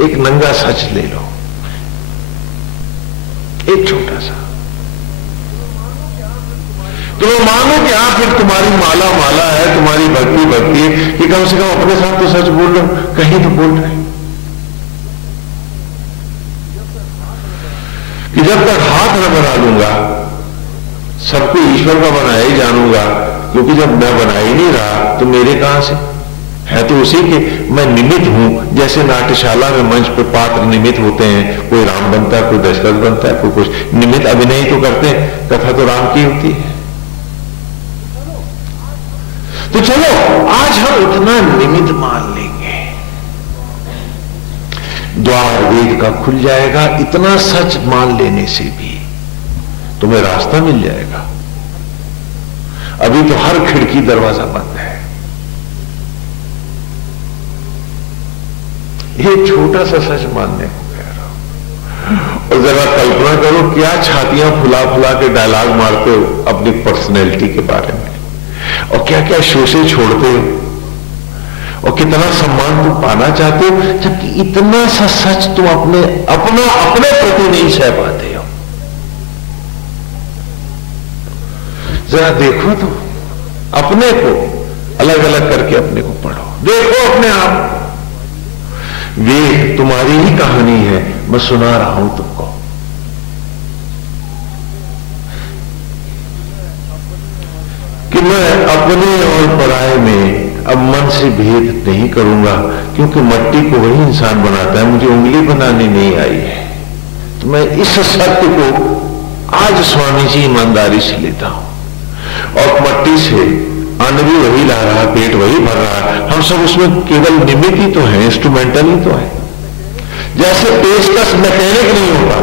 एक नंगा सच ले लो, एक छोटा सा। तो मानो कि आप फिर तुम्हारी माला माला है, तुम्हारी भक्ति भक्ति है, कि कम से कम अपने साथ तो सच बोल लो, कहीं तो बोल रहे कि जब तक हाथ न बना लूंगा, सबको ईश्वर का बनाया ही जानूंगा, क्योंकि जब मैं बना ही नहीं रहा तो मेरे कहां से है? तो उसी के मैं निमित्त हूं। जैसे नाट्यशाला में मंच पे पात्र निमित्त होते हैं, कोई राम बनता है, कोई दशरथ बनता है, कोई कुछ निमित्त अभिनय तो करते हैं, कथा तो राम की होती है। तो चलो आज हम इतना निमित्त मान लेंगे, द्वार वेद का खुल जाएगा। इतना सच मान लेने से भी तुम्हें रास्ता मिल जाएगा। अभी तो हर खिड़की दरवाजा बंद है। ये छोटा सा सच मानने को कह रहा हूं। और जरा कल्पना करो क्या छातियां फुला फुला के डायलॉग मारते हो अपनी पर्सनैलिटी के बारे में, और क्या क्या शोषे छोड़ते हो, और कितना सम्मान तुम पाना चाहते हो, जबकि इतना सा सच तुम अपने प्रति नहीं सह पाते हो। जरा देखो तो, अपने को अलग अलग करके अपने को पढ़ो, देखो अपने आप। वेद तुम्हारी ही कहानी है, मैं सुना रहा हूं तुमको। कि मैं अपने और पराये में अब मन से भेद नहीं करूंगा, क्योंकि मट्टी को वही इंसान बनाता है, मुझे उंगली बनानी नहीं आई है। तो मैं इस सत्य को आज स्वामी जी ईमानदारी से लेता हूं, और मट्टी से अन्न भी वही ला रहा, पेट वही भर रहा है। हम सब उसमें केवल निमित्त ही तो है, इंस्ट्रूमेंटल ही तो है। जैसे पेचकस मैकेनिक नहीं होता,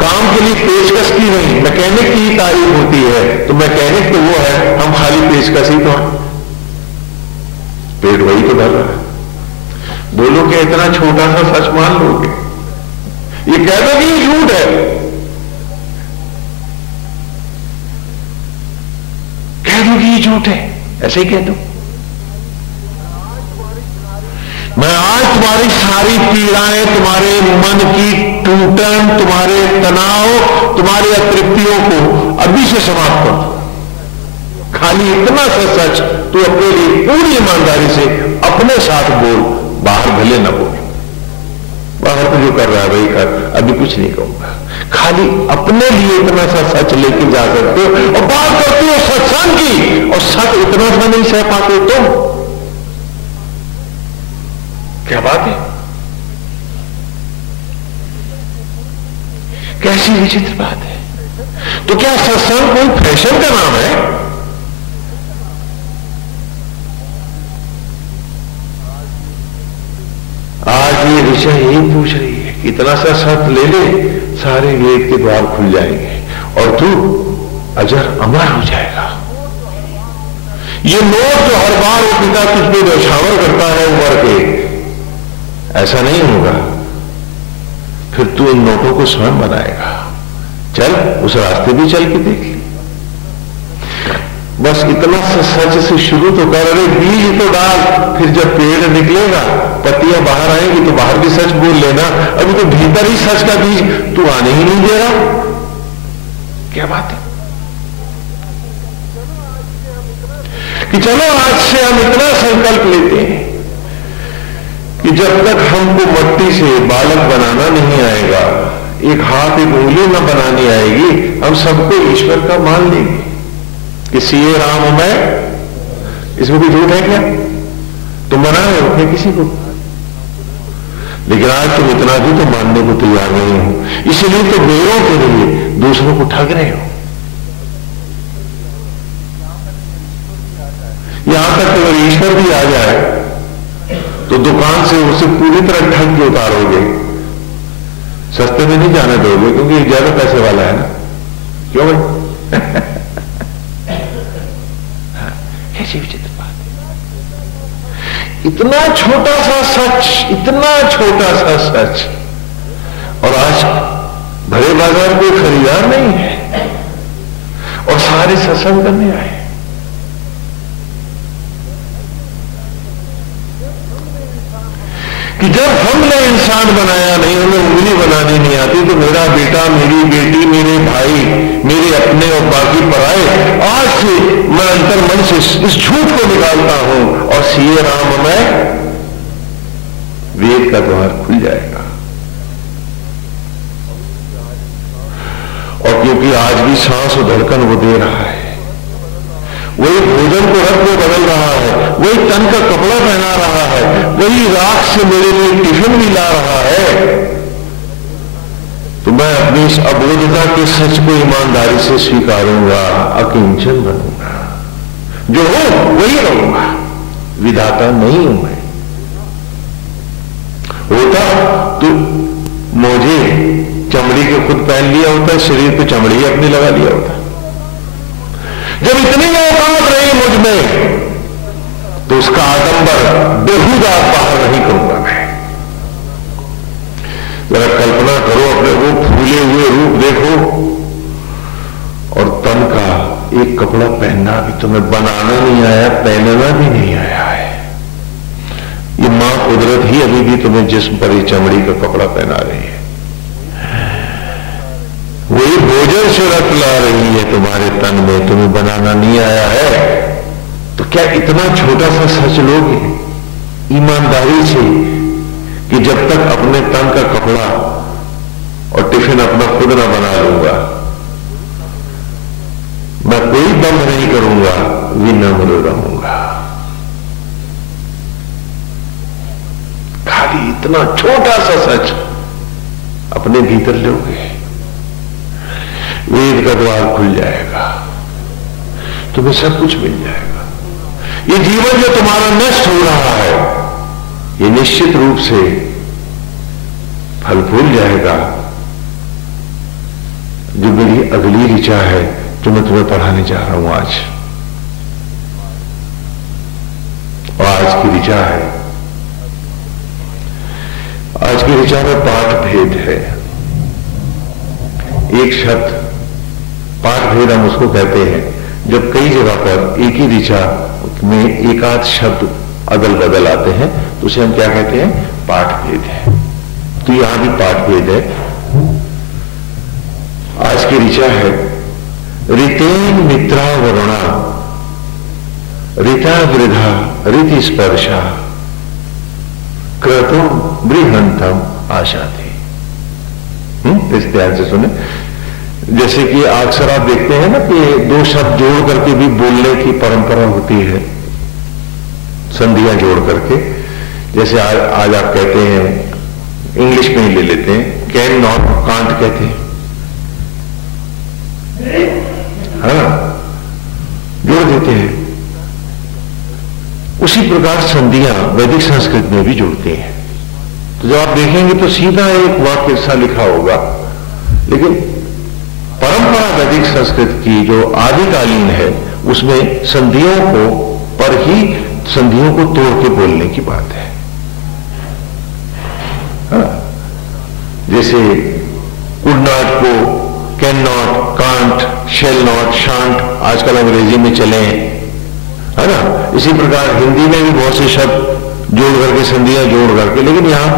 काम के लिए पेशकश की नहीं, मैकेनिक की ही तारीफ होती है। तो मैकेनिक तो वो है, हम खाली पेशकश ही तो हैं, पेट वही तो भर रहा है। बोलो कि इतना छोटा सा सच मान लोगे? ये कह दो कि ये झूठ है, कह दो कि ये झूठ है, ऐसे ही कह दो। मैं आज तुम्हारी सारी पीड़ाएं, तुम्हारे मन की टूटन, तुम्हारे तनाव, तुम्हारी अतृप्तियों को अभी से समाप्त कर दो। खाली इतना सा सच तू अपने लिए पूरी ईमानदारी से अपने साथ बोल, बाहर भले न बोल। बाहर तो जो कर रहा है वही कर, अभी कुछ नहीं कहूंगा। खाली अपने लिए इतना सा सच लेके जा सकते हो। और बात करते हो सत्संग की, और सच इतना सा नहीं सह पाते तुम, क्या बात है? कैसी विचित्र बात है। तो क्या सत्संग कोई फैशन का नाम है? आज ये ऋषा यही पूछ रही है कि इतना सा सत ले ले, सारे वेद के द्वार खुल जाएंगे और तू अजर अमर हो जाएगा। ये नोट जो हर बार वो पिता तुझ पे दौशावर करता है उमर के, ऐसा नहीं होगा। फिर तू इन नोटों को स्वयं बनाएगा। चल उस रास्ते भी चल के देख ले। बस इतना सच से शुरू तो कर, अरे बीज तो डाल, फिर जब पेड़ निकलेगा, पत्तियां बाहर आएंगी तो बाहर भी सच बोल लेना। अभी तो भीतर ही सच का बीज तू आने ही नहीं दे रहा। क्या बात है कि चलो आज से हम इतना संकल्प लेते हैं कि जब तक हमको मट्टी से बालक बनाना नहीं आएगा, एक हाथ एक उंगली न बनानी आएगी, हम सबको ईश्वर का मान लेंगे कि सीए राम मैं। इसमें कोई झूठ है क्या? तुम बना रहे हो क्या किसी को? लेकिन आज तुम इतना भी तो मानने को तैयार नहीं हो, इसलिए तो बेरों के लिए दूसरों को ठग रहे हो। यहां तक अगर ईश्वर भी आ जाए तो दुकान से उसे पूरी तरह ठग के उतारोगे, सस्ते में नहीं जाने दोगे, क्योंकि ज्यादा पैसे वाला है ना। क्यों भाई? कैसी विचित्र बात है। इतना छोटा सा सच, इतना छोटा सा सच, और आज भरे बाजार कोई खरीदार नहीं है और सारे सत्संग करने आए। कि जब हमने इंसान बनाया नहीं, हमें उंगली बनानी नहीं आती, तो मेरा बेटा, मेरी बेटी, मेरे भाई, मेरे अपने और बाकी पराए, आज से मैं अंतर मन से इस झूठ को निकालता हूं और सीए राम मैं, वेद का द्वार खुल जाएगा। और क्योंकि आज भी सांस और धड़कन वो दे रहा है, वही भोजन को रख में बदल रहा है, वही तन का कपड़ा पहना रहा है, वही राख से मेरे लिए टिफिन भी ला रहा है, तो मैं अपनी इस अबोधता के सच को ईमानदारी से स्वीकारूंगा, अकिंचन बनूंगा, जो हूं वही रहूंगा, विधाता नहीं हूं मैं। होता तो मुझे चमड़ी के खुद पहन लिया होता, शरीर पे चमड़ी अपनी लगा लिया होता। जब इतनी औकात रही मुझ में, तो उसका आडंबर बेहुदा बाहर नहीं करूंगा मैं। जरा कल्पना करो, अपने वो फूले हुए रूप देखो, और तन का एक कपड़ा पहनना भी तुम्हें बनाना नहीं आया, पहनना भी नहीं आया है। ये मां कुदरत ही अभी भी तुम्हें जिस्म पर ही चमड़ी का कपड़ा पहना रही है, वही भोजन से रख ला रही है तुम्हारे तन में, तुम्हें बनाना नहीं आया है। तो क्या इतना छोटा सा सच लोगे ईमानदारी से कि जब तक अपने तन का कपड़ा और टिफिन अपना खुद ना बना लूंगा, मैं कोई दम नहीं करूंगा, विनम्र रहूंगा। खाली इतना छोटा सा सच अपने भीतर लोगे, वेद का द्वार खुल जाएगा, तुम्हें सब कुछ मिल जाएगा। ये जीवन जो तुम्हारा नष्ट हो रहा है, ये निश्चित रूप से फल फूल जाएगा जो मेरी अगली ऋचा है जो मैं तुम्हें पढ़ाने जा रहा हूं आज, और आज की ऋचा है, आज की ऋचा में पाठ भेद है। एक शब्द पाठ भेद हम उसको कहते हैं जब कई जगह पर एक ही ऋचा में एक आध शब्द अदल बदल आते हैं तो उसे हम क्या कहते हैं? पाठ भेद है। तो यहां भी पाठ भेद है। आज की ऋचा है ऋतेन मित्रा वरुणा ऋता वृद्धा ऋति स्पर्शा क्रतुम बृहंतम आशा थी। इस ध्यान से सुने। जैसे कि अक्सर आप देखते हैं ना कि दो शब्द जोड़ करके भी बोलने की परंपरा होती है, संधियां जोड़ करके। जैसे आज आप कहते हैं, इंग्लिश में ही ले लेते हैं, कैन नॉट कांट कहते हैं, हाँ, जोड़ देते हैं। उसी प्रकार संधियां वैदिक संस्कृत में भी जुड़ती हैं। तो जब आप देखेंगे तो सीधा एक वाक्य सा लिखा होगा, लेकिन परंपरा वैदिक संस्कृत की जो आदिकालीन है उसमें संधियों को पर ही संधियों को तोड़ के बोलने की बात है। हाँ? जैसे कुड नॉट को can not, can't, shall not, shan't आजकल अंग्रेजी में चले हैं, है ना। इसी प्रकार हिंदी में भी बहुत से शब्द जोड़ करके संधियां जोड़ करके, लेकिन यहां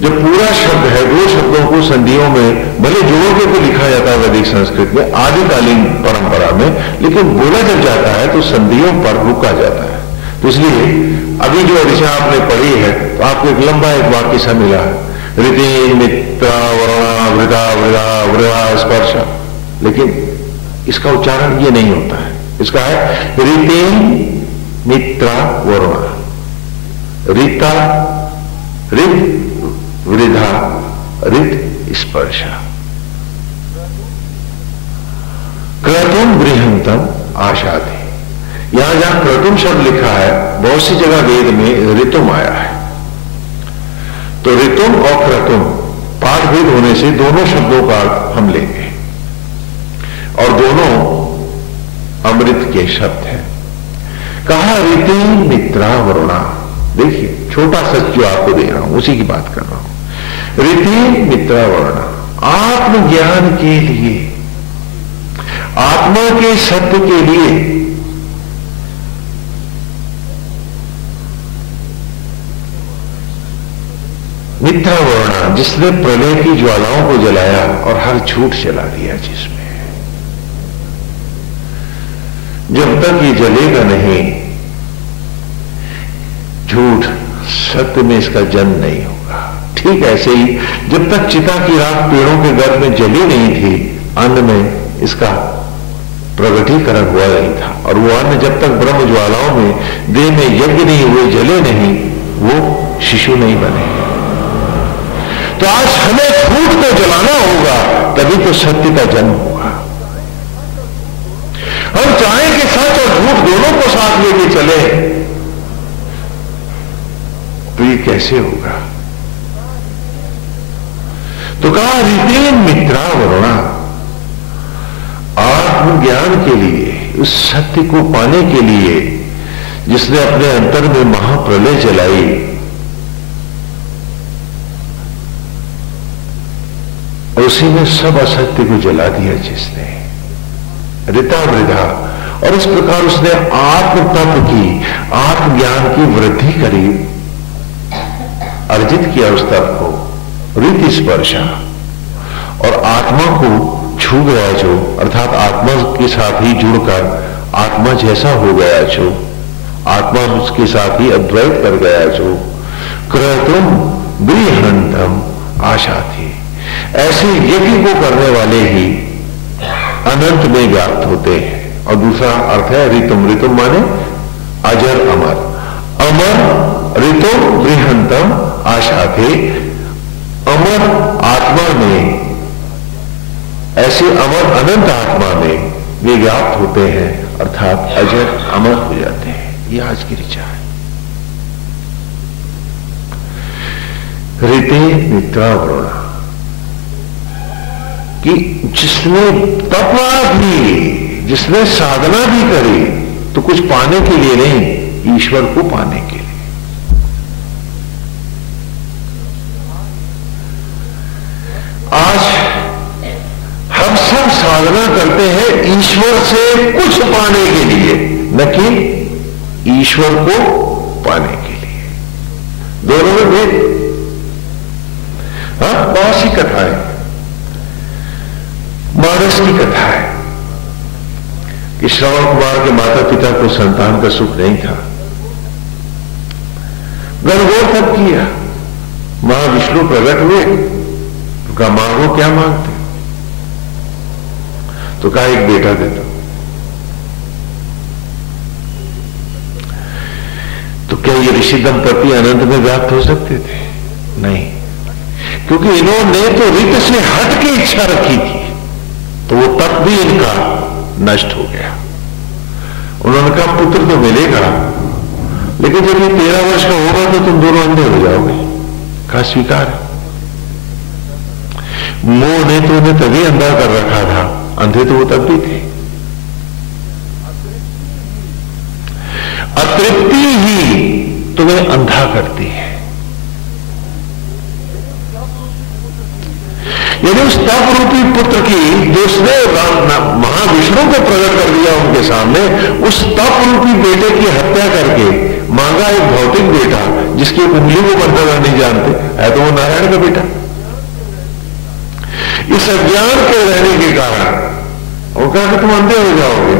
जो पूरा शब्द है दो शब्दों को संधियों में भले जोड़ के तो लिखा जाता है वैदिक संस्कृत में आदिकालीन परंपरा में, लेकिन बोला जब जाता है तो संधियों पर रुका जाता है। तो इसलिए अभी जो ऋचा आपने पढ़ी है तो आपको एक लंबा एक वाक्य सा मिला है, ऋति मित्रा वरुणा वृदा वृदा वृदा स्पर्शा, लेकिन इसका उच्चारण ये नहीं होता है। इसका है ऋति मित्रा वरुणा, ऋता ऋत वृद्धा ऋत स्पर्शा क्रतुम बृहंतम आशा थी। यहां जहां क्रतुम शब्द लिखा है बहुत सी जगह वेद में ऋतुम आया है। तो ऋतुम और क्रतुम पाठ भेद होने से दोनों शब्दों का अर्थ हम लेंगे और दोनों अमृत के शब्द हैं। कहा ऋति मित्रा वरुणा। देखिए छोटा सच जो आपको दे रहा हूं उसी की बात कर रहा हूं। ऋति मित्रा वरुणा, आत्मज्ञान के लिए, आत्मा के सत्य के लिए मित्रा वरुणा, जिसने प्रलय की ज्वालाओं को जलाया और हर झूठ जला दिया, जिसमें जब तक ये जलेगा नहीं झूठ, सत्य में इसका जन्म नहीं होगा। ठीक ऐसे ही जब तक चिता की राख पेड़ों के गर्भ में जली नहीं थी, अन्न में इसका प्रगटीकरण हुआ नहीं था, और वो अन्न जब तक ब्रह्म ज्वालाओं में देह में यज्ञ नहीं हुए, जले नहीं, वो शिशु नहीं बने। तो आज हमें झूठ को जलाना होगा, तभी तो सत्य का जन्म होगा। हम चाहें कि सच और झूठ दोनों को साथ लेके चले तो ये कैसे होगा? तो कहा ऋतेन मित्रा वरुणा, आत्मज्ञान के लिए, उस सत्य को पाने के लिए जिसने अपने अंतर में महाप्रलय जलाई, और उसी में सब असत्य को जला दिया जिसने, ऋता वृद्धा, और इस प्रकार उसने आत्म तत्व की, आत्मज्ञान की वृद्धि करी, अर्जित किया उस तत्व को, ऋति स्पर्शा, और आत्मा को छू गया जो, अर्थात आत्मा के साथ ही जुड़कर आत्मा जैसा हो गया जो, आत्मा उसके साथ ही अद्वैत कर गया जो, क्रतुम बृहंतम आशा थी। ऐसे यज्ञ को करने वाले ही अनंत में व्याप्त होते हैं। और दूसरा अर्थ है ऋतुम, ऋतुम माने अजर अमर, अमर ऋतु बृहंतम आशा थे। अमर आत्मा में, ऐसे अमर अनंत आत्मा में वे व्याप्त होते हैं, अर्थात अजर अमर हो जाते हैं। यह आज की ऋचा है। ऋते मित्रा वरुणा, कि जिसने तपा भी, जिसने साधना भी करी, तो कुछ पाने के लिए नहीं, ईश्वर को पाने के लिए। आज हम सब साधना करते हैं ईश्वर से कुछ पाने के लिए, न कि ईश्वर को पाने के लिए। दोनों में भेद। हाँ, बहुत सी कथाएं, मानस की कथा है कि श्रवण कुमार के माता पिता को संतान का सुख नहीं था। गणगौर तब किया, महाविष्णु प्रकट हुए, तो कहा मांगो, क्या मांगते? तो कहा एक बेटा दे दो। तो क्या ये ऋषि दंपति अनंत में व्याप्त हो सकते थे? नहीं, क्योंकि इन्होंने तो रीत से हट के इच्छा रखी थी, तो वो तप भी इनका नष्ट हो गया। उन्होंने कहा पुत्र तो मिलेगा, लेकिन जब ये 13 वर्ष का होगा तो तुम दोनों अंधे हो जाओगे। कहा स्वीकार। मोह ने तो उन्हें तभी अंधा कर रखा था, अंधे तो वो तब भी थे। अतृप्ति ही तुम्हें अंधा करती है। यदि उस तप रूपी पुत्र की, जो उसने महाविष्णु को प्रकट कर दिया उनके सामने, उस तप रूपी बेटे की हत्या करके मांगा एक भौतिक बेटा, जिसकी एक उंगली को बंधना नहीं जानते, है तो वो नारायण का बेटा। इस अज्ञान के रहने के कारण वो कहा कि तुम अंधे हो जाओगे।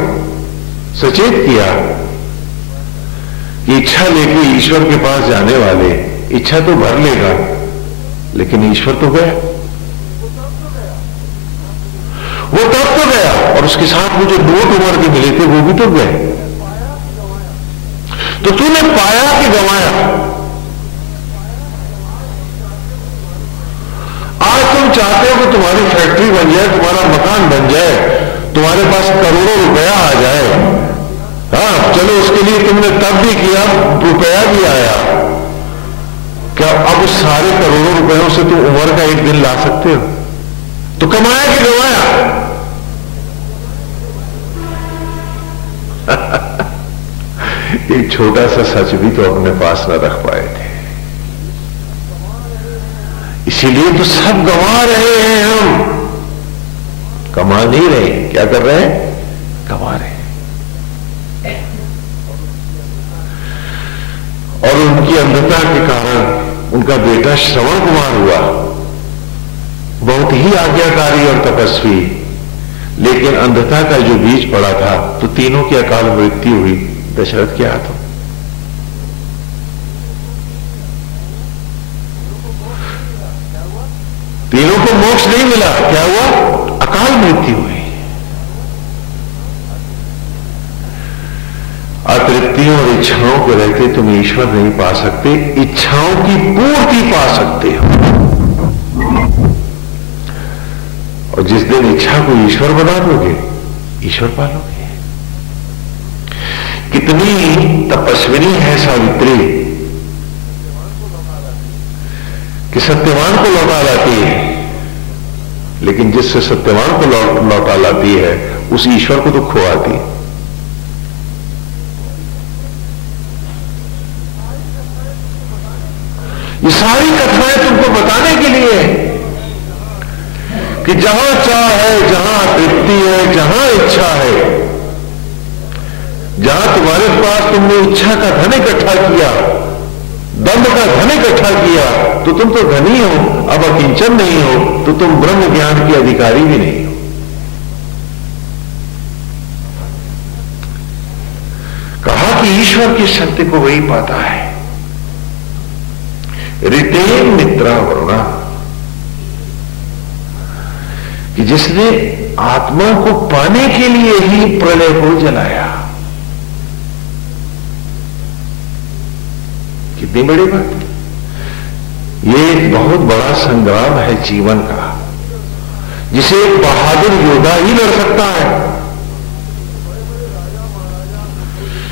सचेत किया कि इच्छा लेके ईश्वर के पास जाने वाले इच्छा तो भर लेगा, लेकिन ईश्वर तो गया, वो तब तो गया, और उसके साथ मुझे 2 उम्र के मिले थे वो भी तो गए। तो तूने पाया कि गंवाया? आज तुम चाहते हो कि तुम्हारी फैक्ट्री बन जाए, तुम्हारा मकान बन जाए, तुम्हारे पास करोड़ों रुपया आ जाए। हाँ चलो, उसके लिए तुमने तब भी किया, रुपया भी आया। क्या अब उस सारे करोड़ों रुपयों से तुम उम्र का एक दिन ला सकते हो? तो कमाया कि गंवाया? एक छोटा सा सच भी तो अपने पास न रख पाए थे, इसीलिए तो सब गंवा रहे हैं। हम कमा नहीं रहे, क्या कर रहे हैं? गंवा रहे हैं। और उनकी अंधता के कारण उनका बेटा श्रवण कुमार हुआ, बहुत ही आज्ञाकारी और तपस्वी, लेकिन अंधता का जो बीज पड़ा था तो तीनों की अकाल मृत्यु हुई दशरथ के हाथों। तीनों को मोक्ष नहीं मिला, क्या हुआ? अकाल मृत्यु हुई। अतृप्तियों और इच्छाओं को रहते तुम ईश्वर नहीं पा सकते, इच्छाओं की पूर्ति पा सकते हो। और जिस दिन इच्छा को ईश्वर बना दोगे, ईश्वर पालोगे। कितनी तपस्विनी है सावित्री कि सत्यवान को लौटा लाती है, लेकिन जिससे सत्यवान को लौटा लाती है उस ईश्वर को तो खोआती है। ये सारी कथाएं तुमको बताने के लिए है कि जहां चाह है, जहां तृप्ति है, जहां इच्छा है, जहां तुम्हारे पास तुमने इच्छा का धन इकट्ठा किया, दंड का धन इकट्ठा किया, तो तुम तो धनी हो, अब अकिंचन नहीं हो, तो तुम ब्रह्म ज्ञान के अधिकारी भी नहीं हो। कहा कि ईश्वर की शक्ति को वही पाता है। ऋतेन मित्रा वरुणा, कि जिसने आत्मा को पाने के लिए ही प्रलय को जलाया। कितनी बड़ी बात है। ये एक बहुत बड़ा संग्राम है जीवन का, जिसे एक बहादुर योद्धा ही लड़ सकता है।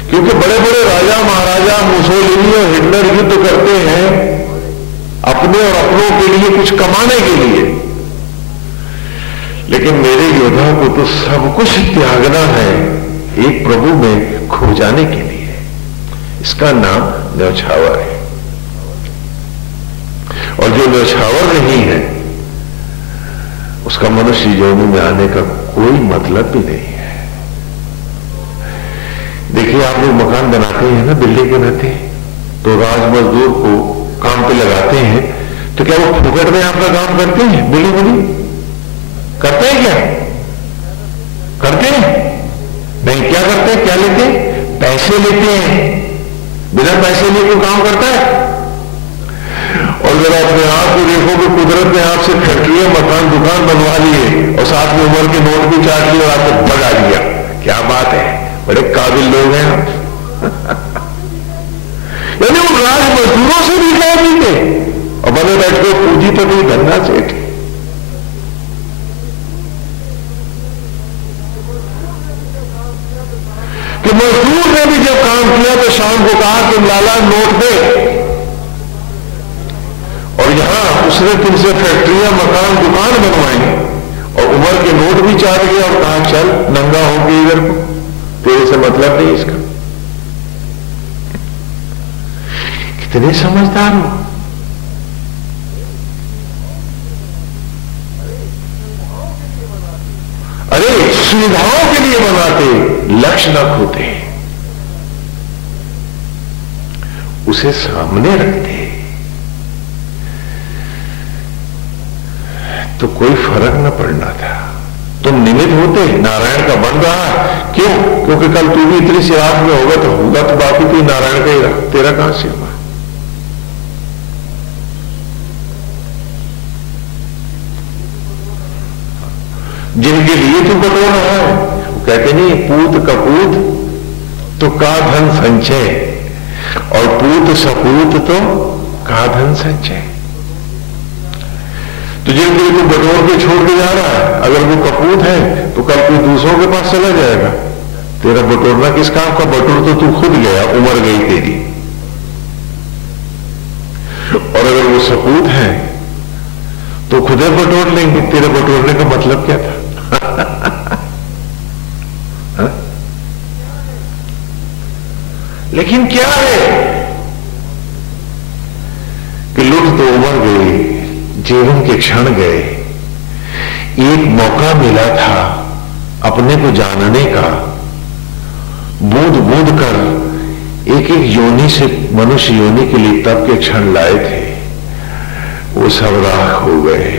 क्योंकि बड़े बड़े राजा महाराजा मुसोलिनी और हिटलर युद्ध करते हैं अपने और अपनों के लिए, कुछ कमाने के लिए, लेकिन मेरे योद्धा को तो सब कुछ त्यागना है एक प्रभु में खो जाने के लिए। इसका नाम न्यौछावर है। और जो न्यौछावर नहीं है उसका मनुष्य योनि में आने का कोई मतलब भी नहीं है। देखिए, आप लोग मकान बनाते हैं ना, बिल्डिंग बनाते हैं तो राज मजदूर को काम पे लगाते हैं, तो क्या वो फुकट में आपका काम करते हैं? बिल्डिंग बनी करते हैं? क्या करते हैं? नहीं, क्या करते हैं? क्या लेते हैं? पैसे लेते हैं। बिना पैसे लिए कोई काम करता है? और जरा अपने आप को देखो कि कुदरत ने आपसे फैक्ट्रियां, मकान, दुकान बनवा लिए और साथ में उम्र के नोट भी चाट लिए और आपको भगा दिया। क्या बात है, बड़े काबिल लोग हैं आप। यानी वो राज मजदूरों से भी कह दीजिए और बने बैठे पूंजीपति धन्ना सेठ। कि मजदूर ने भी जब काम किया तो शाम को कहा कि लाला नोट दे, और यहां उसने तुमसे फैक्ट्रियां, मकान, दुकान बनवाई और उम्र के नोट भी चाट गया और कहा चल नंगा हो गई इधर को, तेरे से मतलब नहीं इसका। कितने समझदार हो। अरे सुविधाओं के लिए बनाते, लक्ष्य न खोते, उसे सामने रखते तो कोई फर्क न पड़ना था। तुम निमित्त होते, नारायण का बन रहा। क्यों? क्योंकि कल तू भी इतनी सिरात में होगा तो होगा तो बाकी तो नारायण का ही रहा, तेरा कहां से हुआ? जिनके लिए तू बटोर रहा है वो कहते नहीं, पूत कपूत तो का धन संचय और पूत सपूत तो का धन संचय। तो जिनके लिए तू बटोर के छोड़ के जा रहा है, अगर वो कपूत है तो कल कोई दूसरों के पास चला जाएगा। तेरा बटोरना किस काम का? बटोर तो तू खुद गया, उम्र गई तेरी। और अगर वो सपूत है तो खुदे बटोर लेंगे। तेरे बटोरने का मतलब क्या था? लेकिन क्या है कि लुट तो उम्र गई, जीवन के क्षण गए, एक मौका मिला था अपने को जानने का। बूंद बूंद कर एक एक योनि से मनुष्य योनि के लिए तब के क्षण लाए थे, वो सब राख हो गए,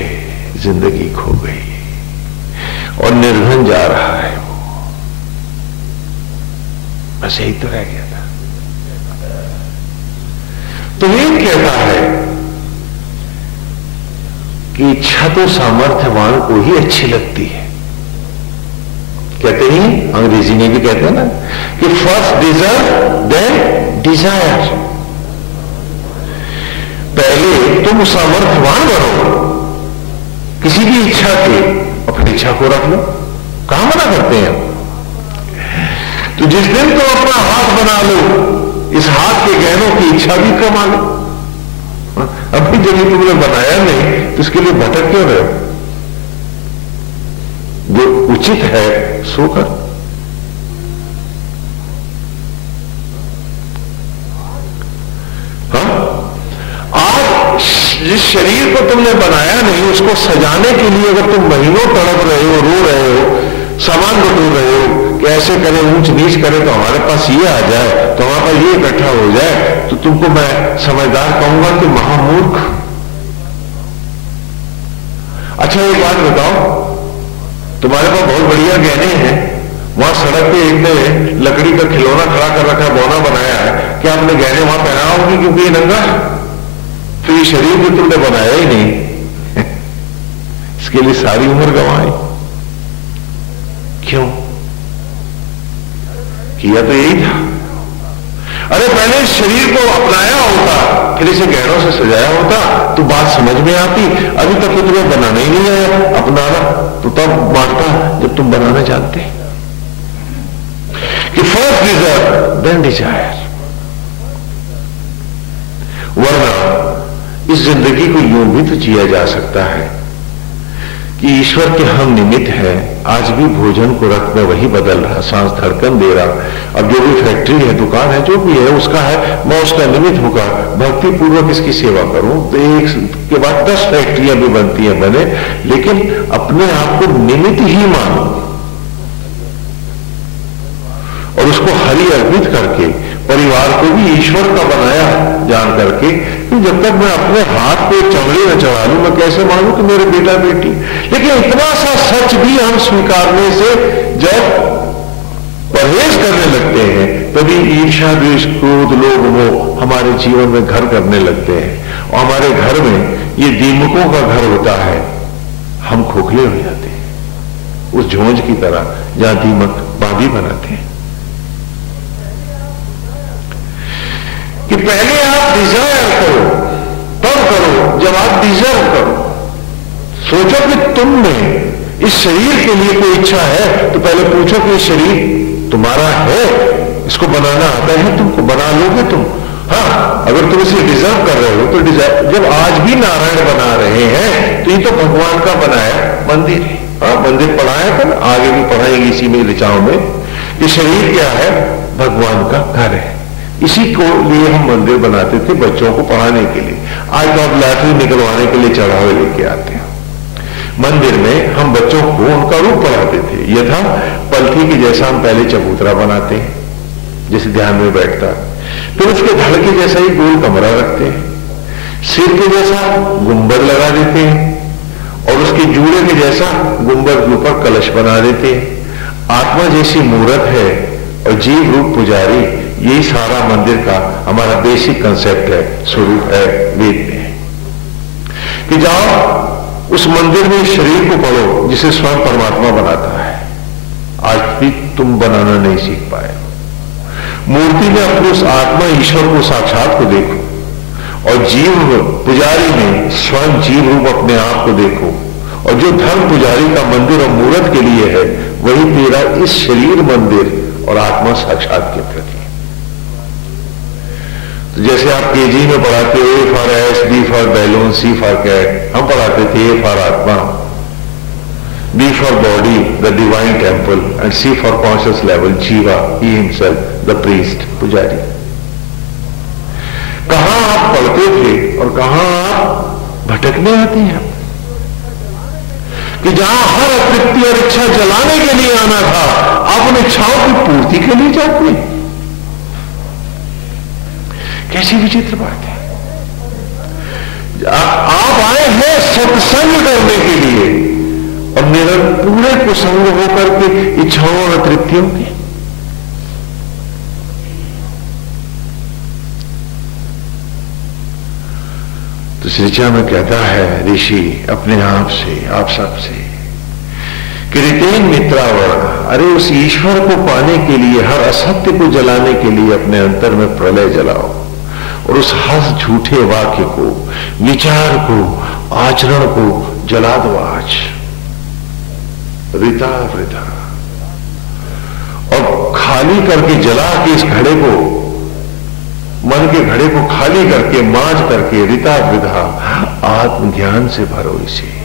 जिंदगी खो गई और निर्धन जा रहा है वो। बस यही तो रह गया था। तो ये कहता है कि इच्छा तो सामर्थ्यवान को ही अच्छी लगती है। कहते ही अंग्रेजी में भी कहते हैं ना कि फर्स्ट डिजर्व देन डिजायर। पहले तुम सामर्थ्यवान बनो किसी की इच्छा के, अपनी इच्छा को रख लो। कहां मना करते हैं? तो जिस दिन तुम अपना हाथ बना लो, इस हाथ के गहनों की इच्छा भी कमा लो। अभी जब तुमने बनाया नहीं तो इसके लिए भटक क्यों रहे हो? जो उचित है सो कर। हाँ, आज जिस शरीर को तुमने बनाया नहीं उसको सजाने के लिए अगर तुम महीनों तड़प रहे हो, रो रहे हो, सामान बटोर रहे हो कि ऐसे करें, ऊंच नीच करें तो हमारे पास ये आ जाए, तो हमारे पास ये इकट्ठा हो जाए, तो तुमको मैं समझदार कहूंगा कि महामूर्ख। अच्छा एक बात बताओ, तुम्हारे पास बहुत बढ़िया गहने हैं, वहां सड़क पे एक ने लकड़ी का खिलौना खड़ा कर रखा है, बौना बनाया है, क्या आपने गहने वहां पहनाओगे क्योंकि ये नंगा है? तो ये शरीर भी तुमने बनाया ही नहीं इसके लिए सारी उम्र गंवाई। क्यों किया? तो यही था। अरे पहले शरीर को अपनाया होता, फिर इसे गहनों से सजाया होता तो बात समझ में आती। अभी तक तो तुम्हें बनाना ही नहीं आया, अपनाना तो तब मानता जब तुम बनाना जानते कि फर्स्ट डिजर्व देन डिजायर। वरना इस जिंदगी को यूं भी तो जिया जा सकता है कि ईश्वर के हम निमित्त हैं। आज भी भोजन को रख में वही बदल रहा, सांस धड़कन दे रहा। अब जो भी फैक्ट्री है, दुकान है, जो भी है उसका है, मैं उसका निमित्त होगा, भक्ति पूर्वक इसकी सेवा करूं। तो एक के बाद 10 फैक्ट्रियां भी बनती हैं, बने, लेकिन अपने आप को निमित्त ही मानो और उसको हरि अर्पित करके परिवार को भी ईश्वर का बनाया जान करके, जब तक मैं अपने हाथ पे चमड़ी न चढ़ा लूं, मैं कैसे मानूं कि मेरे बेटा बेटी। लेकिन इतना सा सच भी हम स्वीकारने से जब परहेज करने लगते हैं, तभी ईर्ष्या, द्वेष, क्रोध, लोभ, मोह हमारे जीवन में घर करने लगते हैं और हमारे घर में ये दीमकों का घर होता है। हम खोखले हो जाते हैं उस झोंझ की तरह जहां दीमक बांधी बनाते हैं। कि पहले आप डिजायर करो, तब करो जब आप डिजर्व करो। सोचो कि तुम में इस शरीर के लिए कोई इच्छा है, तो पहले पूछो कि ये शरीर तुम्हारा है, इसको बनाना आता है तुमको, बना लोगे तुम? हाँ, अगर तुम इसे डिजर्व कर रहे हो तो डिजर्व। जब आज भी नारायण बना रहे हैं तो ये तो भगवान का बनाया मंदिर है। हाँ, मंदिर पढ़ाया था, आगे भी पढ़ाएंगे इसी में ऋचाओं में। ये शरीर क्या है? भगवान का घर है। इसी को लिए हम मंदिर बनाते थे बच्चों को पढ़ाने के लिए। आज तो आप लैटरिन निकलवाने के लिए चढ़ावे लेके आते हैं। मंदिर में हम बच्चों को उनका रूप पढ़ाते थे। यथा पलथी के जैसा हम पहले चबूतरा बनाते हैं, जैसे ध्यान में बैठता, फिर उसके धड़ के जैसा ही गोल कमरा रखते हैं, सिर के जैसा गुंबद लगा देते हैं और उसके जूड़े के जैसा गुंबद के ऊपर कलश बना देते हैं। आत्मा जैसी मूर्त है और जीव रूप पुजारी, यही सारा मंदिर का हमारा बेसिक कंसेप्ट है, स्वरूप है वेद में। कि जाओ उस मंदिर में शरीर को पढ़ो जिसे स्वयं परमात्मा बनाता है। आज भी तुम बनाना नहीं सीख पाए। मूर्ति में अपने उस आत्मा ईश्वर को साक्षात को देखो और जीव पुजारी में स्वयं जीव रूप अपने आप को देखो। और जो धर्म पुजारी का मंदिर और मूर्त के लिए है, वही तेरा इस शरीर मंदिर और आत्मा साक्षात के प्रति। तो जैसे आप केजी में पढ़ाते हो A for S, B for balloon, C for cat, हम पढ़ाते थे A for atma, B for body, the divine temple, and C for conscious level, jiva, he himself, the priest, पुजारी। कहां आप पढ़ते थे और कहां आप भटकने आते हैं कि जहां हर तृप्ति और इच्छा जलाने के लिए आना था, आप उन इच्छाओं की पूर्ति के लिए जाते हैं। कैसी विचित्र बात है। आप आए हैं सत्संग करने के लिए और निरंतर पूरे कुसंग होकर के इच्छाओं और तृप्तियों की। तो श्रीचा में कहता है ऋषि अपने आप से, आप सबसे, कि रितेन मित्रावर्ण, अरे उस ईश्वर को पाने के लिए, हर असत्य को जलाने के लिए अपने अंतर में प्रलय जलाओ और उस हर झूठे वाक्य को, विचार को, आचरण को जला दो आज। रिता वृथा, और खाली करके जला के इस घड़े को, मन के घड़े को खाली करके, मांझ करके, रिता वृथा आत्मज्ञान से भरो इसे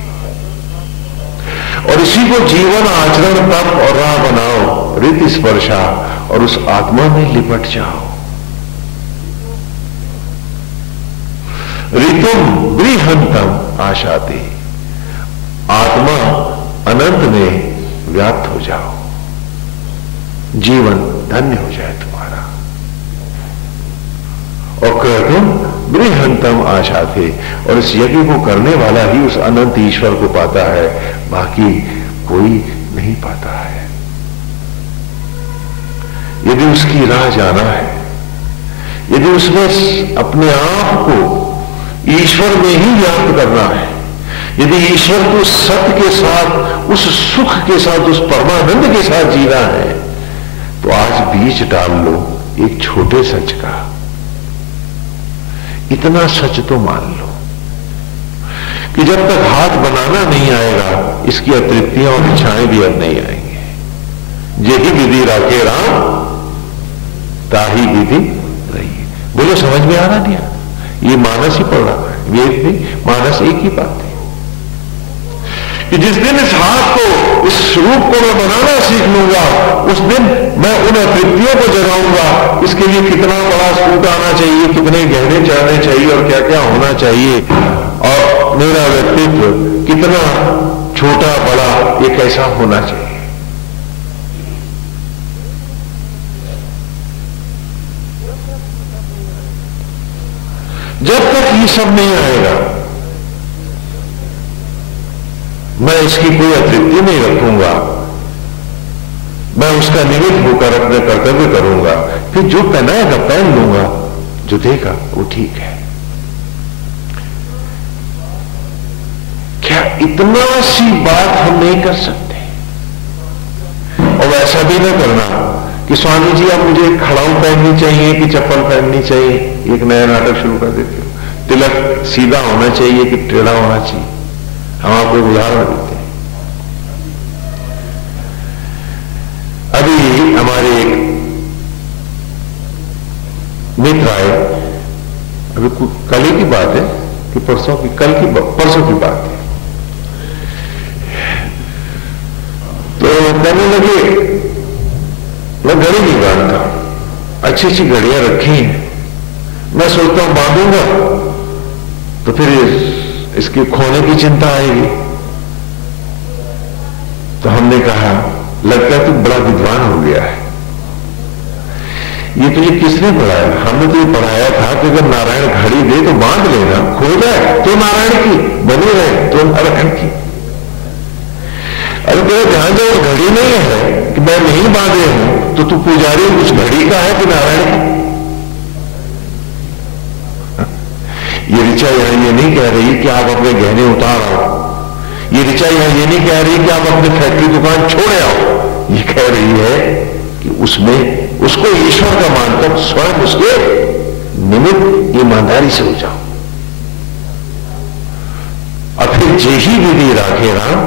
और इसी को जीवन, आचरण, तप और राह बनाओ। रित स्पर्शा, और उस आत्मा में लिपट जाओ। ऋतुम बृहंतम आशाते, आत्मा अनंत में व्याप्त हो जाओ, जीवन धन्य हो जाए तुम्हारा। और क्रतुम बृहंतम आशाते, और इस यज्ञ को करने वाला ही उस अनंत ईश्वर को पाता है, बाकी कोई नहीं पाता है। यदि उसकी राह जाना है, यदि उसमें अपने आप को ईश्वर में ही व्याप्त करना है, यदि ईश्वर को सत्य के साथ, उस सुख के साथ, उस परमानंद के साथ जीना है, तो आज बीज डाल लो एक छोटे सच का। इतना सच तो मान लो कि जब तक हाथ बनाना नहीं आएगा, इसकी अतृप्तियां और इच्छाएं भी अब नहीं आएंगे। यही विधि राखे राम, ताही विधि रही। बोलो समझ में आ रहा नहीं? ये मानस ही पढ़ रहा है, वेद भी मानस एक ही बात है कि जिस दिन इस हाथ को, इस रूप को मैं बनाना सीख लूंगा, उस दिन मैं उन अतृप्तियों को जगाऊंगा। इसके लिए कितना बड़ा सूट आना चाहिए, कितने गहने चढ़ने चाहिए और क्या क्या होना चाहिए, और मेरा व्यक्तित्व कितना छोटा बड़ा ये कैसा होना चाहिए। जब तक ये सब नहीं आएगा मैं इसकी कोई अतृप्ति नहीं रखूंगा, मैं उसका निमित्त होकर अपने कर्तव्य करूंगा। फिर जो पहनाएगा पहन लूंगा, जो देगा वो ठीक है। क्या इतना सी बात हम नहीं कर सकते? और वैसा भी ना करना कि स्वामी जी अब मुझे खड़ाऊ पहननी चाहिए कि चप्पल पहननी चाहिए। एक नया नाटक शुरू कर देते हो, तिलक सीधा होना चाहिए कि टेढ़ा होना चाहिए। हम आपको एक उदाहरण देते हैं। अभी हमारे एक मित्र आए, अभी कल ही की बात है कि परसों की, परसों की बात है। तो कहने लगे मैं घड़ी नहीं बांधता, अच्छी अच्छी घड़ियां रखी हैं, मैं सोचता हूं बांधूंगा तो फिर इसके खोने की चिंता आएगी। तो हमने कहा लगता है तू बड़ा विद्वान हो गया है, ये तुझे किसने पढ़ाया? हमने तुझे पढ़ाया था कि अगर नारायण घड़ी दे तो बांध लेना, खो जाए तो नारायण की, बनी रहे तो नारायण की। अरे तेरा ध्यान जो घड़ी नहीं है कि मैं नहीं बांधे हूं तो तू पुजारी उस घड़ी का है कि नारायण का? ये ऋचा यहां ये नहीं कह रही कि आप अपने गहने उतार आओ, ये ऋचा यहां ये नहीं कह रही कि आप अपनी फैक्ट्री दुकान छोड़े आओ। ये कह रही है कि उसमें उसको ईश्वर का मानकर स्वयं उसके निमित्त ईमानदारी से हो जाओ। और फिर जेही विधि राखे राम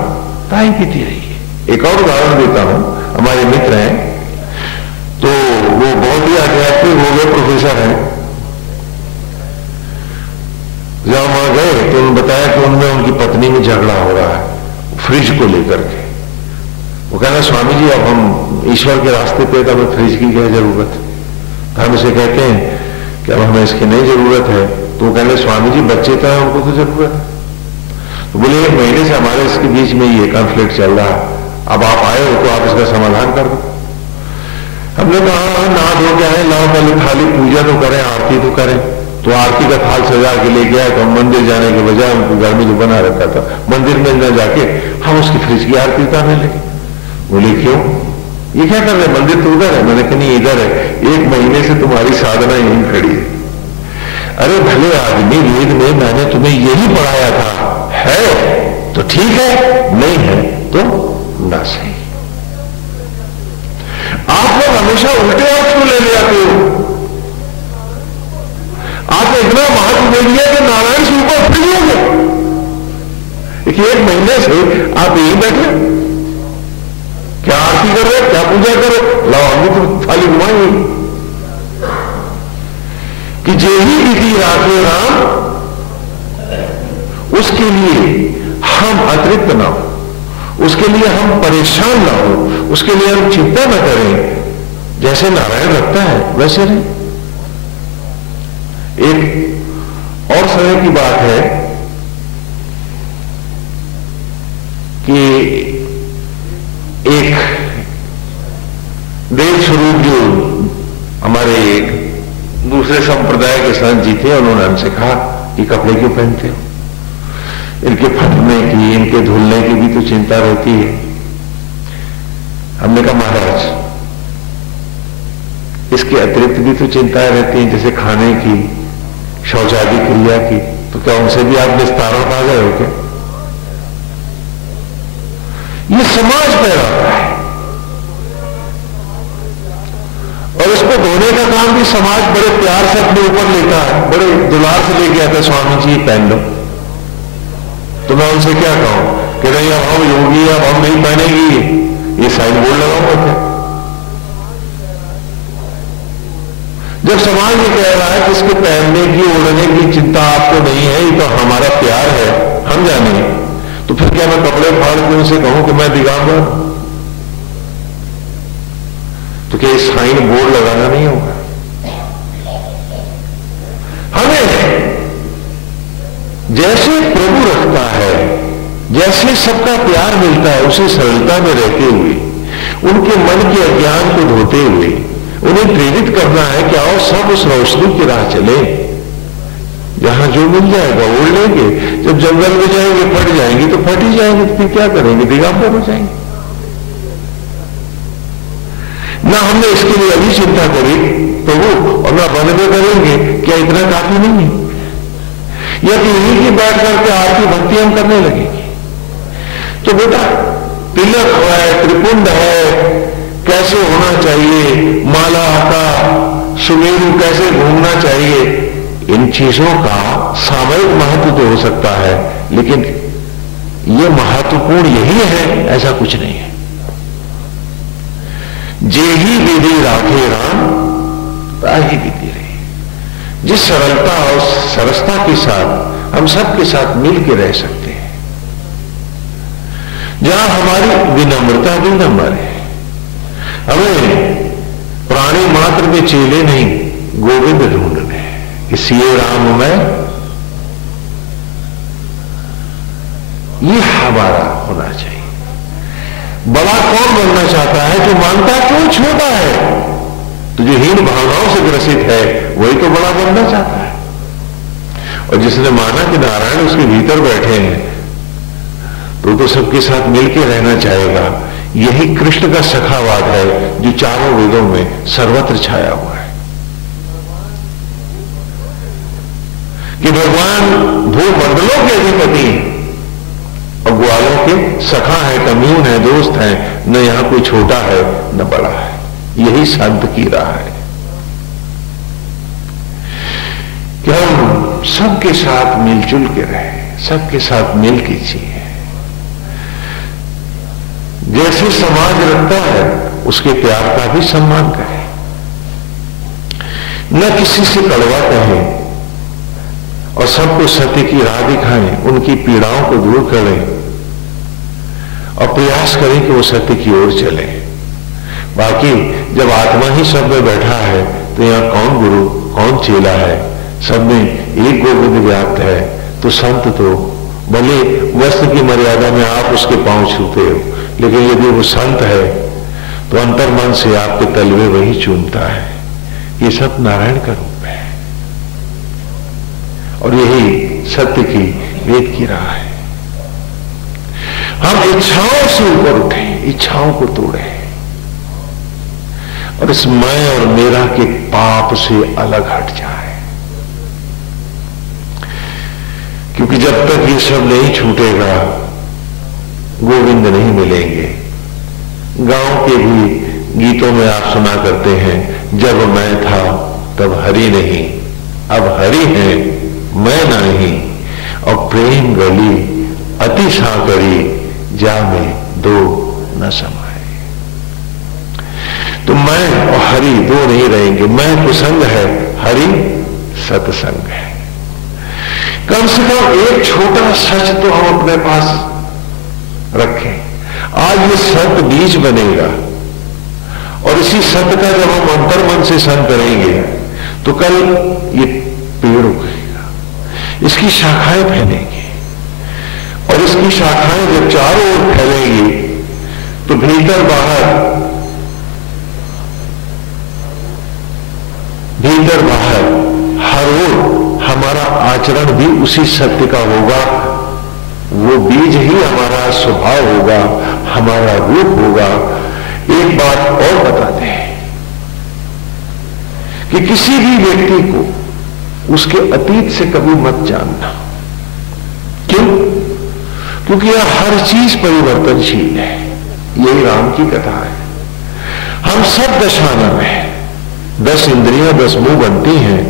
ताई पीती रही है। एक और उदाहरण देता हूं, हमारे मित्र हैं तो वो बहुत ही आध्यात्मिक हो गए प्रोफेसर हैं। जब वहां गए तो उन्होंने बताया कि उनमें उनकी पत्नी में झगड़ा हो रहा है फ्रिज को लेकर के। वो कहना स्वामी जी अब हम ईश्वर के रास्ते पे तो हमें फ्रिज की क्या जरूरत है? तो हम इसे कहते हैं कि अब हमें इसकी नहीं जरूरत है। तो वो कहने स्वामी जी बच्चे तो है, उनको तो जरूरत है। तो बोले 1 महीने से हमारे इसके बीच में ये कॉन्फ्लिक्ट चल रहा है, अब आप आए हो तो आप इसका समाधान कर दो। हमने कहा नहा धो के आए, लाओ पहले थाली पूजा तो करें, आरती तो करें। तो आरती का थाल सजा के लेके आए तो हम मंदिर जाने के बजाय उनको घर में जो बना रखा था मंदिर में न जाके हम उसकी फ्रिज की आरती उतारने लगे। बोले क्यों? ये क्या कर रहे हैं? मंदिर तो उधर है। मैंने कहा नहीं इधर है, 1 महीने से तुम्हारी साधना यहीं खड़ी है। अरे भले आदमी, वेद में मैंने तुम्हें यही पढ़ाया था, है तो ठीक है, नहीं है तो ना सही। आप लोग हमेशा उल्टे अर्थ क्यों ले आते हो? आपने इतना महत्व दे दिया कि नारायण से ऊपर फ्री हो गए। 1 महीने से आप यही बैठे, क्या आरती कर रहे, क्या पूजा कर रहे? लाओ हम तो थाली घुमाएंगे कि जे ही विधि राखे राम, उसके लिए हम अतिरिक्त ना हो, उसके लिए हम परेशान ना हो, उसके लिए हम चिंता न करें। जैसे नारायण रखता है वैसे नहीं। एक और समय की बात है कि एक देव स्वरूप जो हमारे एक दूसरे संप्रदाय के संत जी थे, उन्होंने हमसे कहा कि कपड़े क्यों पहनते हो? इनके फटने की, इनके धुलने की भी तो चिंता रहती है। हमने कहा महाराज इसके अतिरिक्त भी तो चिंताएं रहती हैं, जैसे खाने की, शौचादि क्रिया की। तो क्या उनसे भी आप विस्तारण पा गए हो क्या? ये समाज पहराता है और इसको धोने का काम भी समाज बड़े प्यार से अपने ऊपर लेता है, बड़े दुलार से लेके आता है। स्वामी जी पहन लो। तो मैं उनसे क्या कहूं कि नहीं अब हम योगी, अब हम नहीं पहनेंगी, ये साइन बोर्ड लगाऊंगा क्या? जब समाज ये कह रहा है कि इसके पहनने की, ओढ़ने की चिंता आपको नहीं है, ये तो हमारा प्यार है, हम जाने, तो फिर क्या मैं कपड़े फाड़ के उनसे कहूं कि मैं दिगंबर? तो क्या साइन बोर्ड लगाना नहीं होगा? हमें जैसे प्रभु रखता है, जैसे सबका प्यार मिलता है, उसे सरलता में रहते हुए, उनके मन के अज्ञान को धोते हुए उन्हें प्रेरित करना है कि आओ सब उस रोशनी की राह चले। जहां जो मिल जाएगा ओढ़ लेंगे, जब जंगल में जाएंगे फट जाएंगी तो फट ही जाएंगे, तो फिर क्या करेंगे? दिगंबर हो जाएंगे। ना हमने इसके लिए अभी चिंता करी प्रभु, और ना बंद में करेंगे, क्या इतना काफी नहीं है? या कि यही की बैठ करके आपकी भक्ति हम करने लगेंगे? तो बेटा तिलक है, त्रिपुंड है, कैसे होना चाहिए, माला का सुमेरु कैसे घूमना चाहिए, इन चीजों का सामयिक महत्व तो हो सकता है, लेकिन ये महत्वपूर्ण यही है ऐसा कुछ नहीं है। जे ही विधि राखे राम ताही विधि रही। जिस सरलता और सरसता के साथ हम सबके साथ मिल के रह सकते हैं, जहां हमारी विनम्रता भी नंबर है। हमें प्राणी मात्र में चेले नहीं, गोविंद ढूंढने, इसलिए राम में ये हमारा होना चाहिए। बड़ा कौन बनना चाहता है? जो मानता क्यों छोटा है? तो जो हीन भावनाओं से ग्रसित है वही तो बड़ा बनना चाहता है। और जिसने माना कि नारायण उसके भीतर बैठे हैं तो सबके साथ मिलकर रहना चाहेगा। यही कृष्ण का सखावाद है जो चारों वेदों में सर्वत्र छाया हुआ है कि भगवान भूमंडलों के अधिपति और ग्वालों के सखा है, कम्यून है, दोस्त है। न यहां कोई छोटा है न बड़ा है। यही संत की राह है कि हम सबके साथ मिलजुल के रहें, सबके साथ मिल के जिए। जैसे समाज रखता है उसके प्यार का भी सम्मान करें, न किसी से कड़वा कहें और सबको सत्य की राह दिखाएं, उनकी पीड़ाओं को दूर करें और प्रयास करें कि वो सत्य की ओर चले। बाकी जब आत्मा ही सब में बैठा है तो यहां कौन गुरु कौन चेला है? सब में एक गोविंद व्याप्त है। तो संत तो भले वस्त्र की मर्यादा में आप उसके पांव छूते हो, लेकिन यदि वो संत है तो अंतर्मन से आपके तलवे वही चूमता है। ये सब नारायण का रूप है और यही सत्य की वेद की राह है। हम इच्छाओं से ऊपर उठें, इच्छाओं को तोड़ें और इस मैं और मेरा के पाप से अलग हट जाए। क्योंकि जब तक ये सब नहीं छूटेगा गोविंद नहीं मिलेंगे। गांव के भी गीतों में आप सुना करते हैं, जब मैं था तब हरि नहीं, अब हरि है मैं नहीं, और प्रेम गली अति साकरी जा में दो न समाए। तो मैं और हरि दो नहीं रहेंगे। मैं कुसंग है, हरि सत्संग है। कम से कम एक छोटा सच तो हम अपने पास रखें। आज ये सत्य बीज बनेगा और इसी सत्य का जब हम अंतर्मन से सन करेंगे तो कल ये पेड़ उगेगा, इसकी शाखाएं फैलेंगी और इसकी शाखाएं जब चारों ओर फैलेंगी तो भीतर बाहर हर ओर हमारा आचरण भी उसी सत्य का होगा। वो बीज ही हमारा स्वभाव होगा, हमारा रूप होगा। एक बात और बताते हैं कि किसी भी व्यक्ति को उसके अतीत से कभी मत जानना। क्यों? क्योंकि यह हर चीज परिवर्तनशील है। यही राम की कथा है। हम सब दशाना में 10 इंद्रियां 10 मुंह बनती हैं,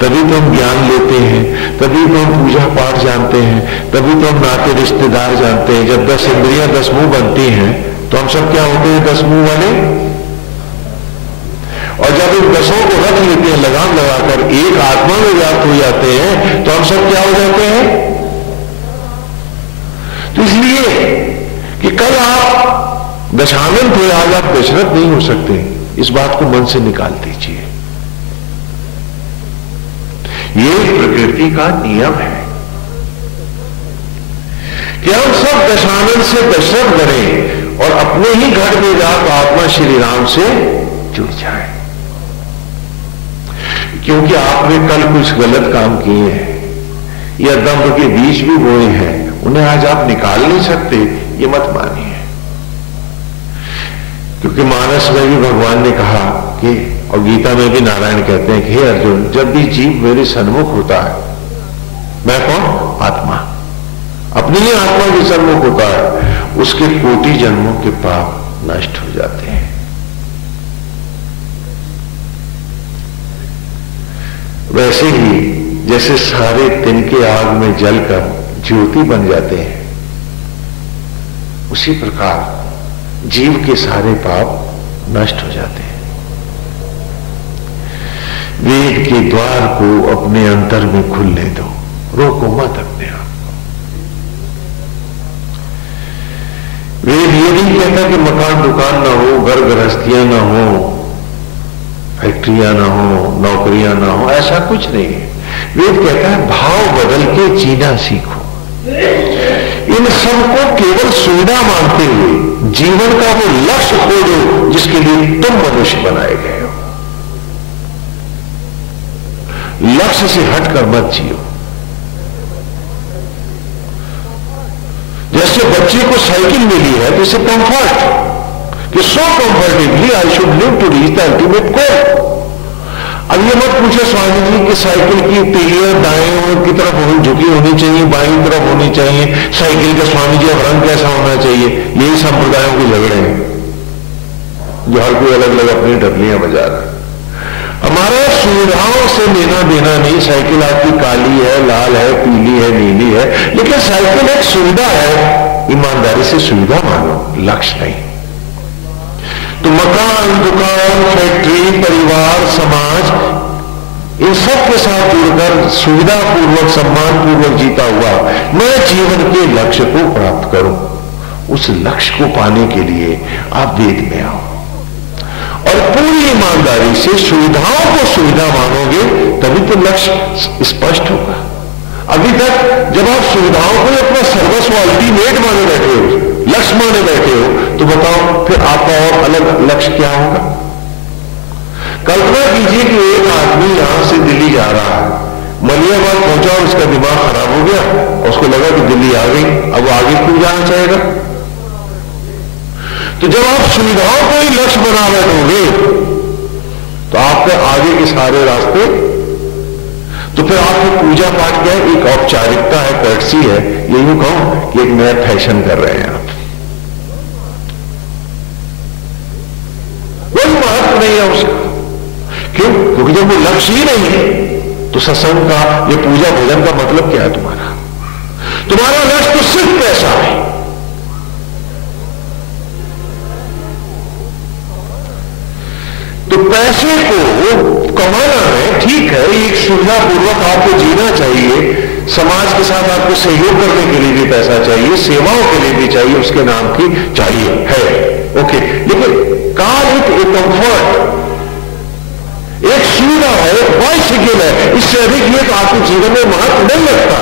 तभी तो हम ज्ञान लेते हैं, तभी तो हम पूजा पाठ जानते हैं, तभी तो हम नाते रिश्तेदार जानते हैं। जब 10 इंद्रियां 10 मुंह बनती हैं तो हम सब क्या होते हैं? 10 मुंह वाले। और जब इन 10 को रख लेते हैं लगाम लगाकर, एक आत्मा में व्याप्त हो जाते हैं तो हम सब क्या हो जाते हैं? तो इसलिए कि कल आप दशानन थे, आज आप दशरथ नहीं हो सकते, इस बात को मन से निकाल दीजिए। ये प्रकृति का नियम है कि हम सब दशानन से दशरथ बने और अपने ही घर में जाकर आत्मा श्री राम से जुड़ जाए। क्योंकि आपने कल कुछ गलत काम किए हैं या दम्भ के बीज भी बोए हैं, उन्हें आज आप निकाल नहीं सकते, ये मत मानिए। क्योंकि मानस में भी भगवान ने कहा कि, और गीता में भी नारायण कहते हैं कि हे अर्जुन, जब भी जीव मेरे सन्मुख होता है, मैं कौन? आत्मा, अपनी ही आत्मा के सन्मुख होता है, उसके कोटि जन्मों के पाप नष्ट हो जाते हैं। वैसे ही जैसे सारे तिनके आग में जलकर ज्योति बन जाते हैं, उसी प्रकार जीव के सारे पाप नष्ट हो जाते हैं। वेद के द्वार को अपने अंतर में खुलने दो, रोको मत अपने आप को। वेद ये नहीं कहता कि मकान दुकान ना हो, घर गृहस्थियां ना हो, फैक्ट्रियां ना हो, नौकरियां ना हो, ऐसा कुछ नहीं है। वेद कहता है भाव बदल के जीना सीखो। इन सबको केवल सुविधा मानते हुए जीवन का वो लक्ष्य खोजो जिसके लिए तुम मनुष्य बनाए गए हो। लक्ष्य से हटकर मत जियो। जैसे बच्चे को साइकिल मिली है, जैसे कंफर्ट कि so comfortably I should live to reach the ultimate goal. अब ये मत पूछे स्वामी जी कि साइकिल की तीलियां दाएं की तरफ झुकी होनी चाहिए, बाईं तरफ होनी चाहिए, साइकिल का स्वामी जी अब रंग कैसा होना चाहिए। यही संप्रदायों के झगड़े हैं जो हर कोई अलग अलग अपनी डबलियां बजा रहा है। हमारा सुविधाओं से लेना देना नहीं। साइकिल आपकी काली है, लाल है, पीली है, नीली है, लेकिन साइकिल एक सुविधा है। ईमानदारी से सुविधा मानो, लक्ष्य नहीं। तो मकान, दुकान, फैक्ट्री, परिवार, समाज, इन सब के साथ जुड़कर सुविधा पूर्वक, सम्मान पूर्वक जीता हुआ मैं जीवन के लक्ष्य को प्राप्त करूं। उस लक्ष्य को पाने के लिए आप वेद में आओ और पूरी ईमानदारी से सुविधाओं को सुविधा मानोगे, तभी तो लक्ष्य स्पष्ट होगा। अभी तक जब आप सुविधाओं को अपना सर्वस्व अल्टीमेट माने बैठे हो, लक्ष्य माने बैठे हो, तो बताओ फिर आपका और अलग लक्ष्य क्या होगा? कल्पना कीजिए कि एक आदमी यहां से दिल्ली जा रहा है, मलियाबाद पहुंचा और उसका दिमाग खराब हो गया और उसको लगा कि दिल्ली आ गई, अब वो आगे क्यों जाना चाहेगा? तो जब आप सुविधाओं को ही लक्ष्य बना बैठोगे तो आपके आगे के सारे रास्ते, तो फिर आपकी पूजा पाठ क्या है? एक औपचारिकता है, कर्टसी है, ये यूं कहूं कि एक नया फैशन कर रहे हैं आप। कोई महत्व नहीं है उसका। क्यों? क्योंकि जब वो लक्ष्य ही नहीं है तो सत्संग का, ये पूजा भोजन का मतलब क्या है तुम्हारा? तुम्हारा लक्ष्य तो सिर्फ पैसा है। तो पैसे को कमाना है, ठीक है, एक सुविधा पूर्वक आपको जीना चाहिए, समाज के साथ आपको सहयोग करने के लिए भी पैसा चाहिए, सेवाओं के लिए भी चाहिए, उसके नाम की चाहिए है, ओके। लेकिन कार एक कंफर्ट, एक सुविधा है, बाइसिकल है, इससे अधिक ये तो आपके जीवन में महत्व नहीं लगता।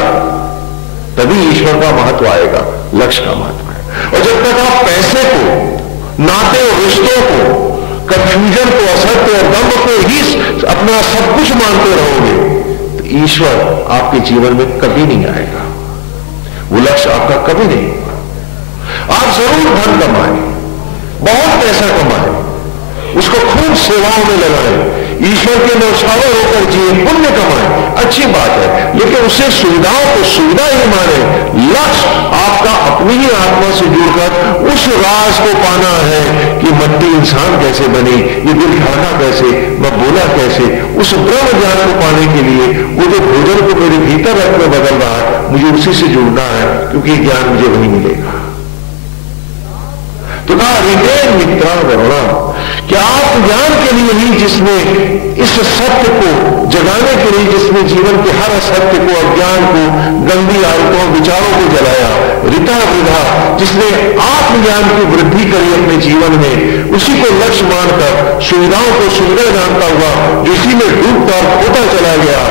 तभी ईश्वर का महत्व आएगा, लक्ष्य का महत्व है। और जब तक आप पैसे को, नाते और रिश्तों को, कंफ्यूजन को, असत्य और दम्भ को ही अपना सब कुछ मानते रहोगे तो ईश्वर आपके जीवन में कभी नहीं आएगा। वो लक्ष्य आपका कभी नहीं होगा। आप जरूर धन कमाएं, बहुत पैसा कमाएं, उसको खूब सेवाओं में लगाएं, ईश्वर के नौछावर होकर जिए, पुण्य कमाएं, अच्छी बात है, लेकिन उसे सुविधाओं को सुविधा ही माने। लक्ष्य आपका अपनी ही आत्मा से जुड़कर उस राज को पाना है कि मट्टी इंसान कैसे बनी, ये दिल धड़का कैसे, मैं बोला कैसे, उस ब्रह्म ज्ञान को पाने के लिए वो जो भोजन को मेरे भीतर रख में बदल रहा है, मुझे उसी से जुड़ना है, क्योंकि ज्ञान मुझे वही मिलेगा। तो कहा रिटेन मित्रा वरुणा, क्या आप ज्ञान के लिए ही, जिसने इस सत्य को जगाने के लिए, जिसने जीवन के हर असत्य को, अज्ञान को, गंदी आदतों, विचारों को जलाया, ऋता वृद्धा, जिसने आत्मज्ञान की वृद्धि करी अपने जीवन में, उसी को लक्ष्य मानकर सुविधाओं को सुविधा जानता हुआ जो इसी में डूबकर खोता चला गया,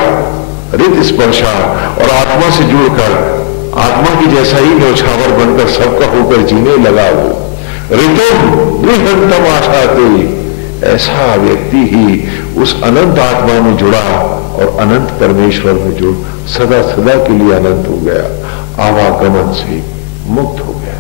रित स्पर्शा और आत्मा से जुड़कर आत्मा की जैसा ही न्योछावर बनकर सबका होकर जीने लगा। वो ऋतु बृहत्तम आशाते, ऐसा व्यक्ति ही उस अनंत आत्मा में जुड़ा और अनंत परमेश्वर में जुड़ सदा सदा के लिए अनंत हो गया, आवागमन से मुक्त हो गया।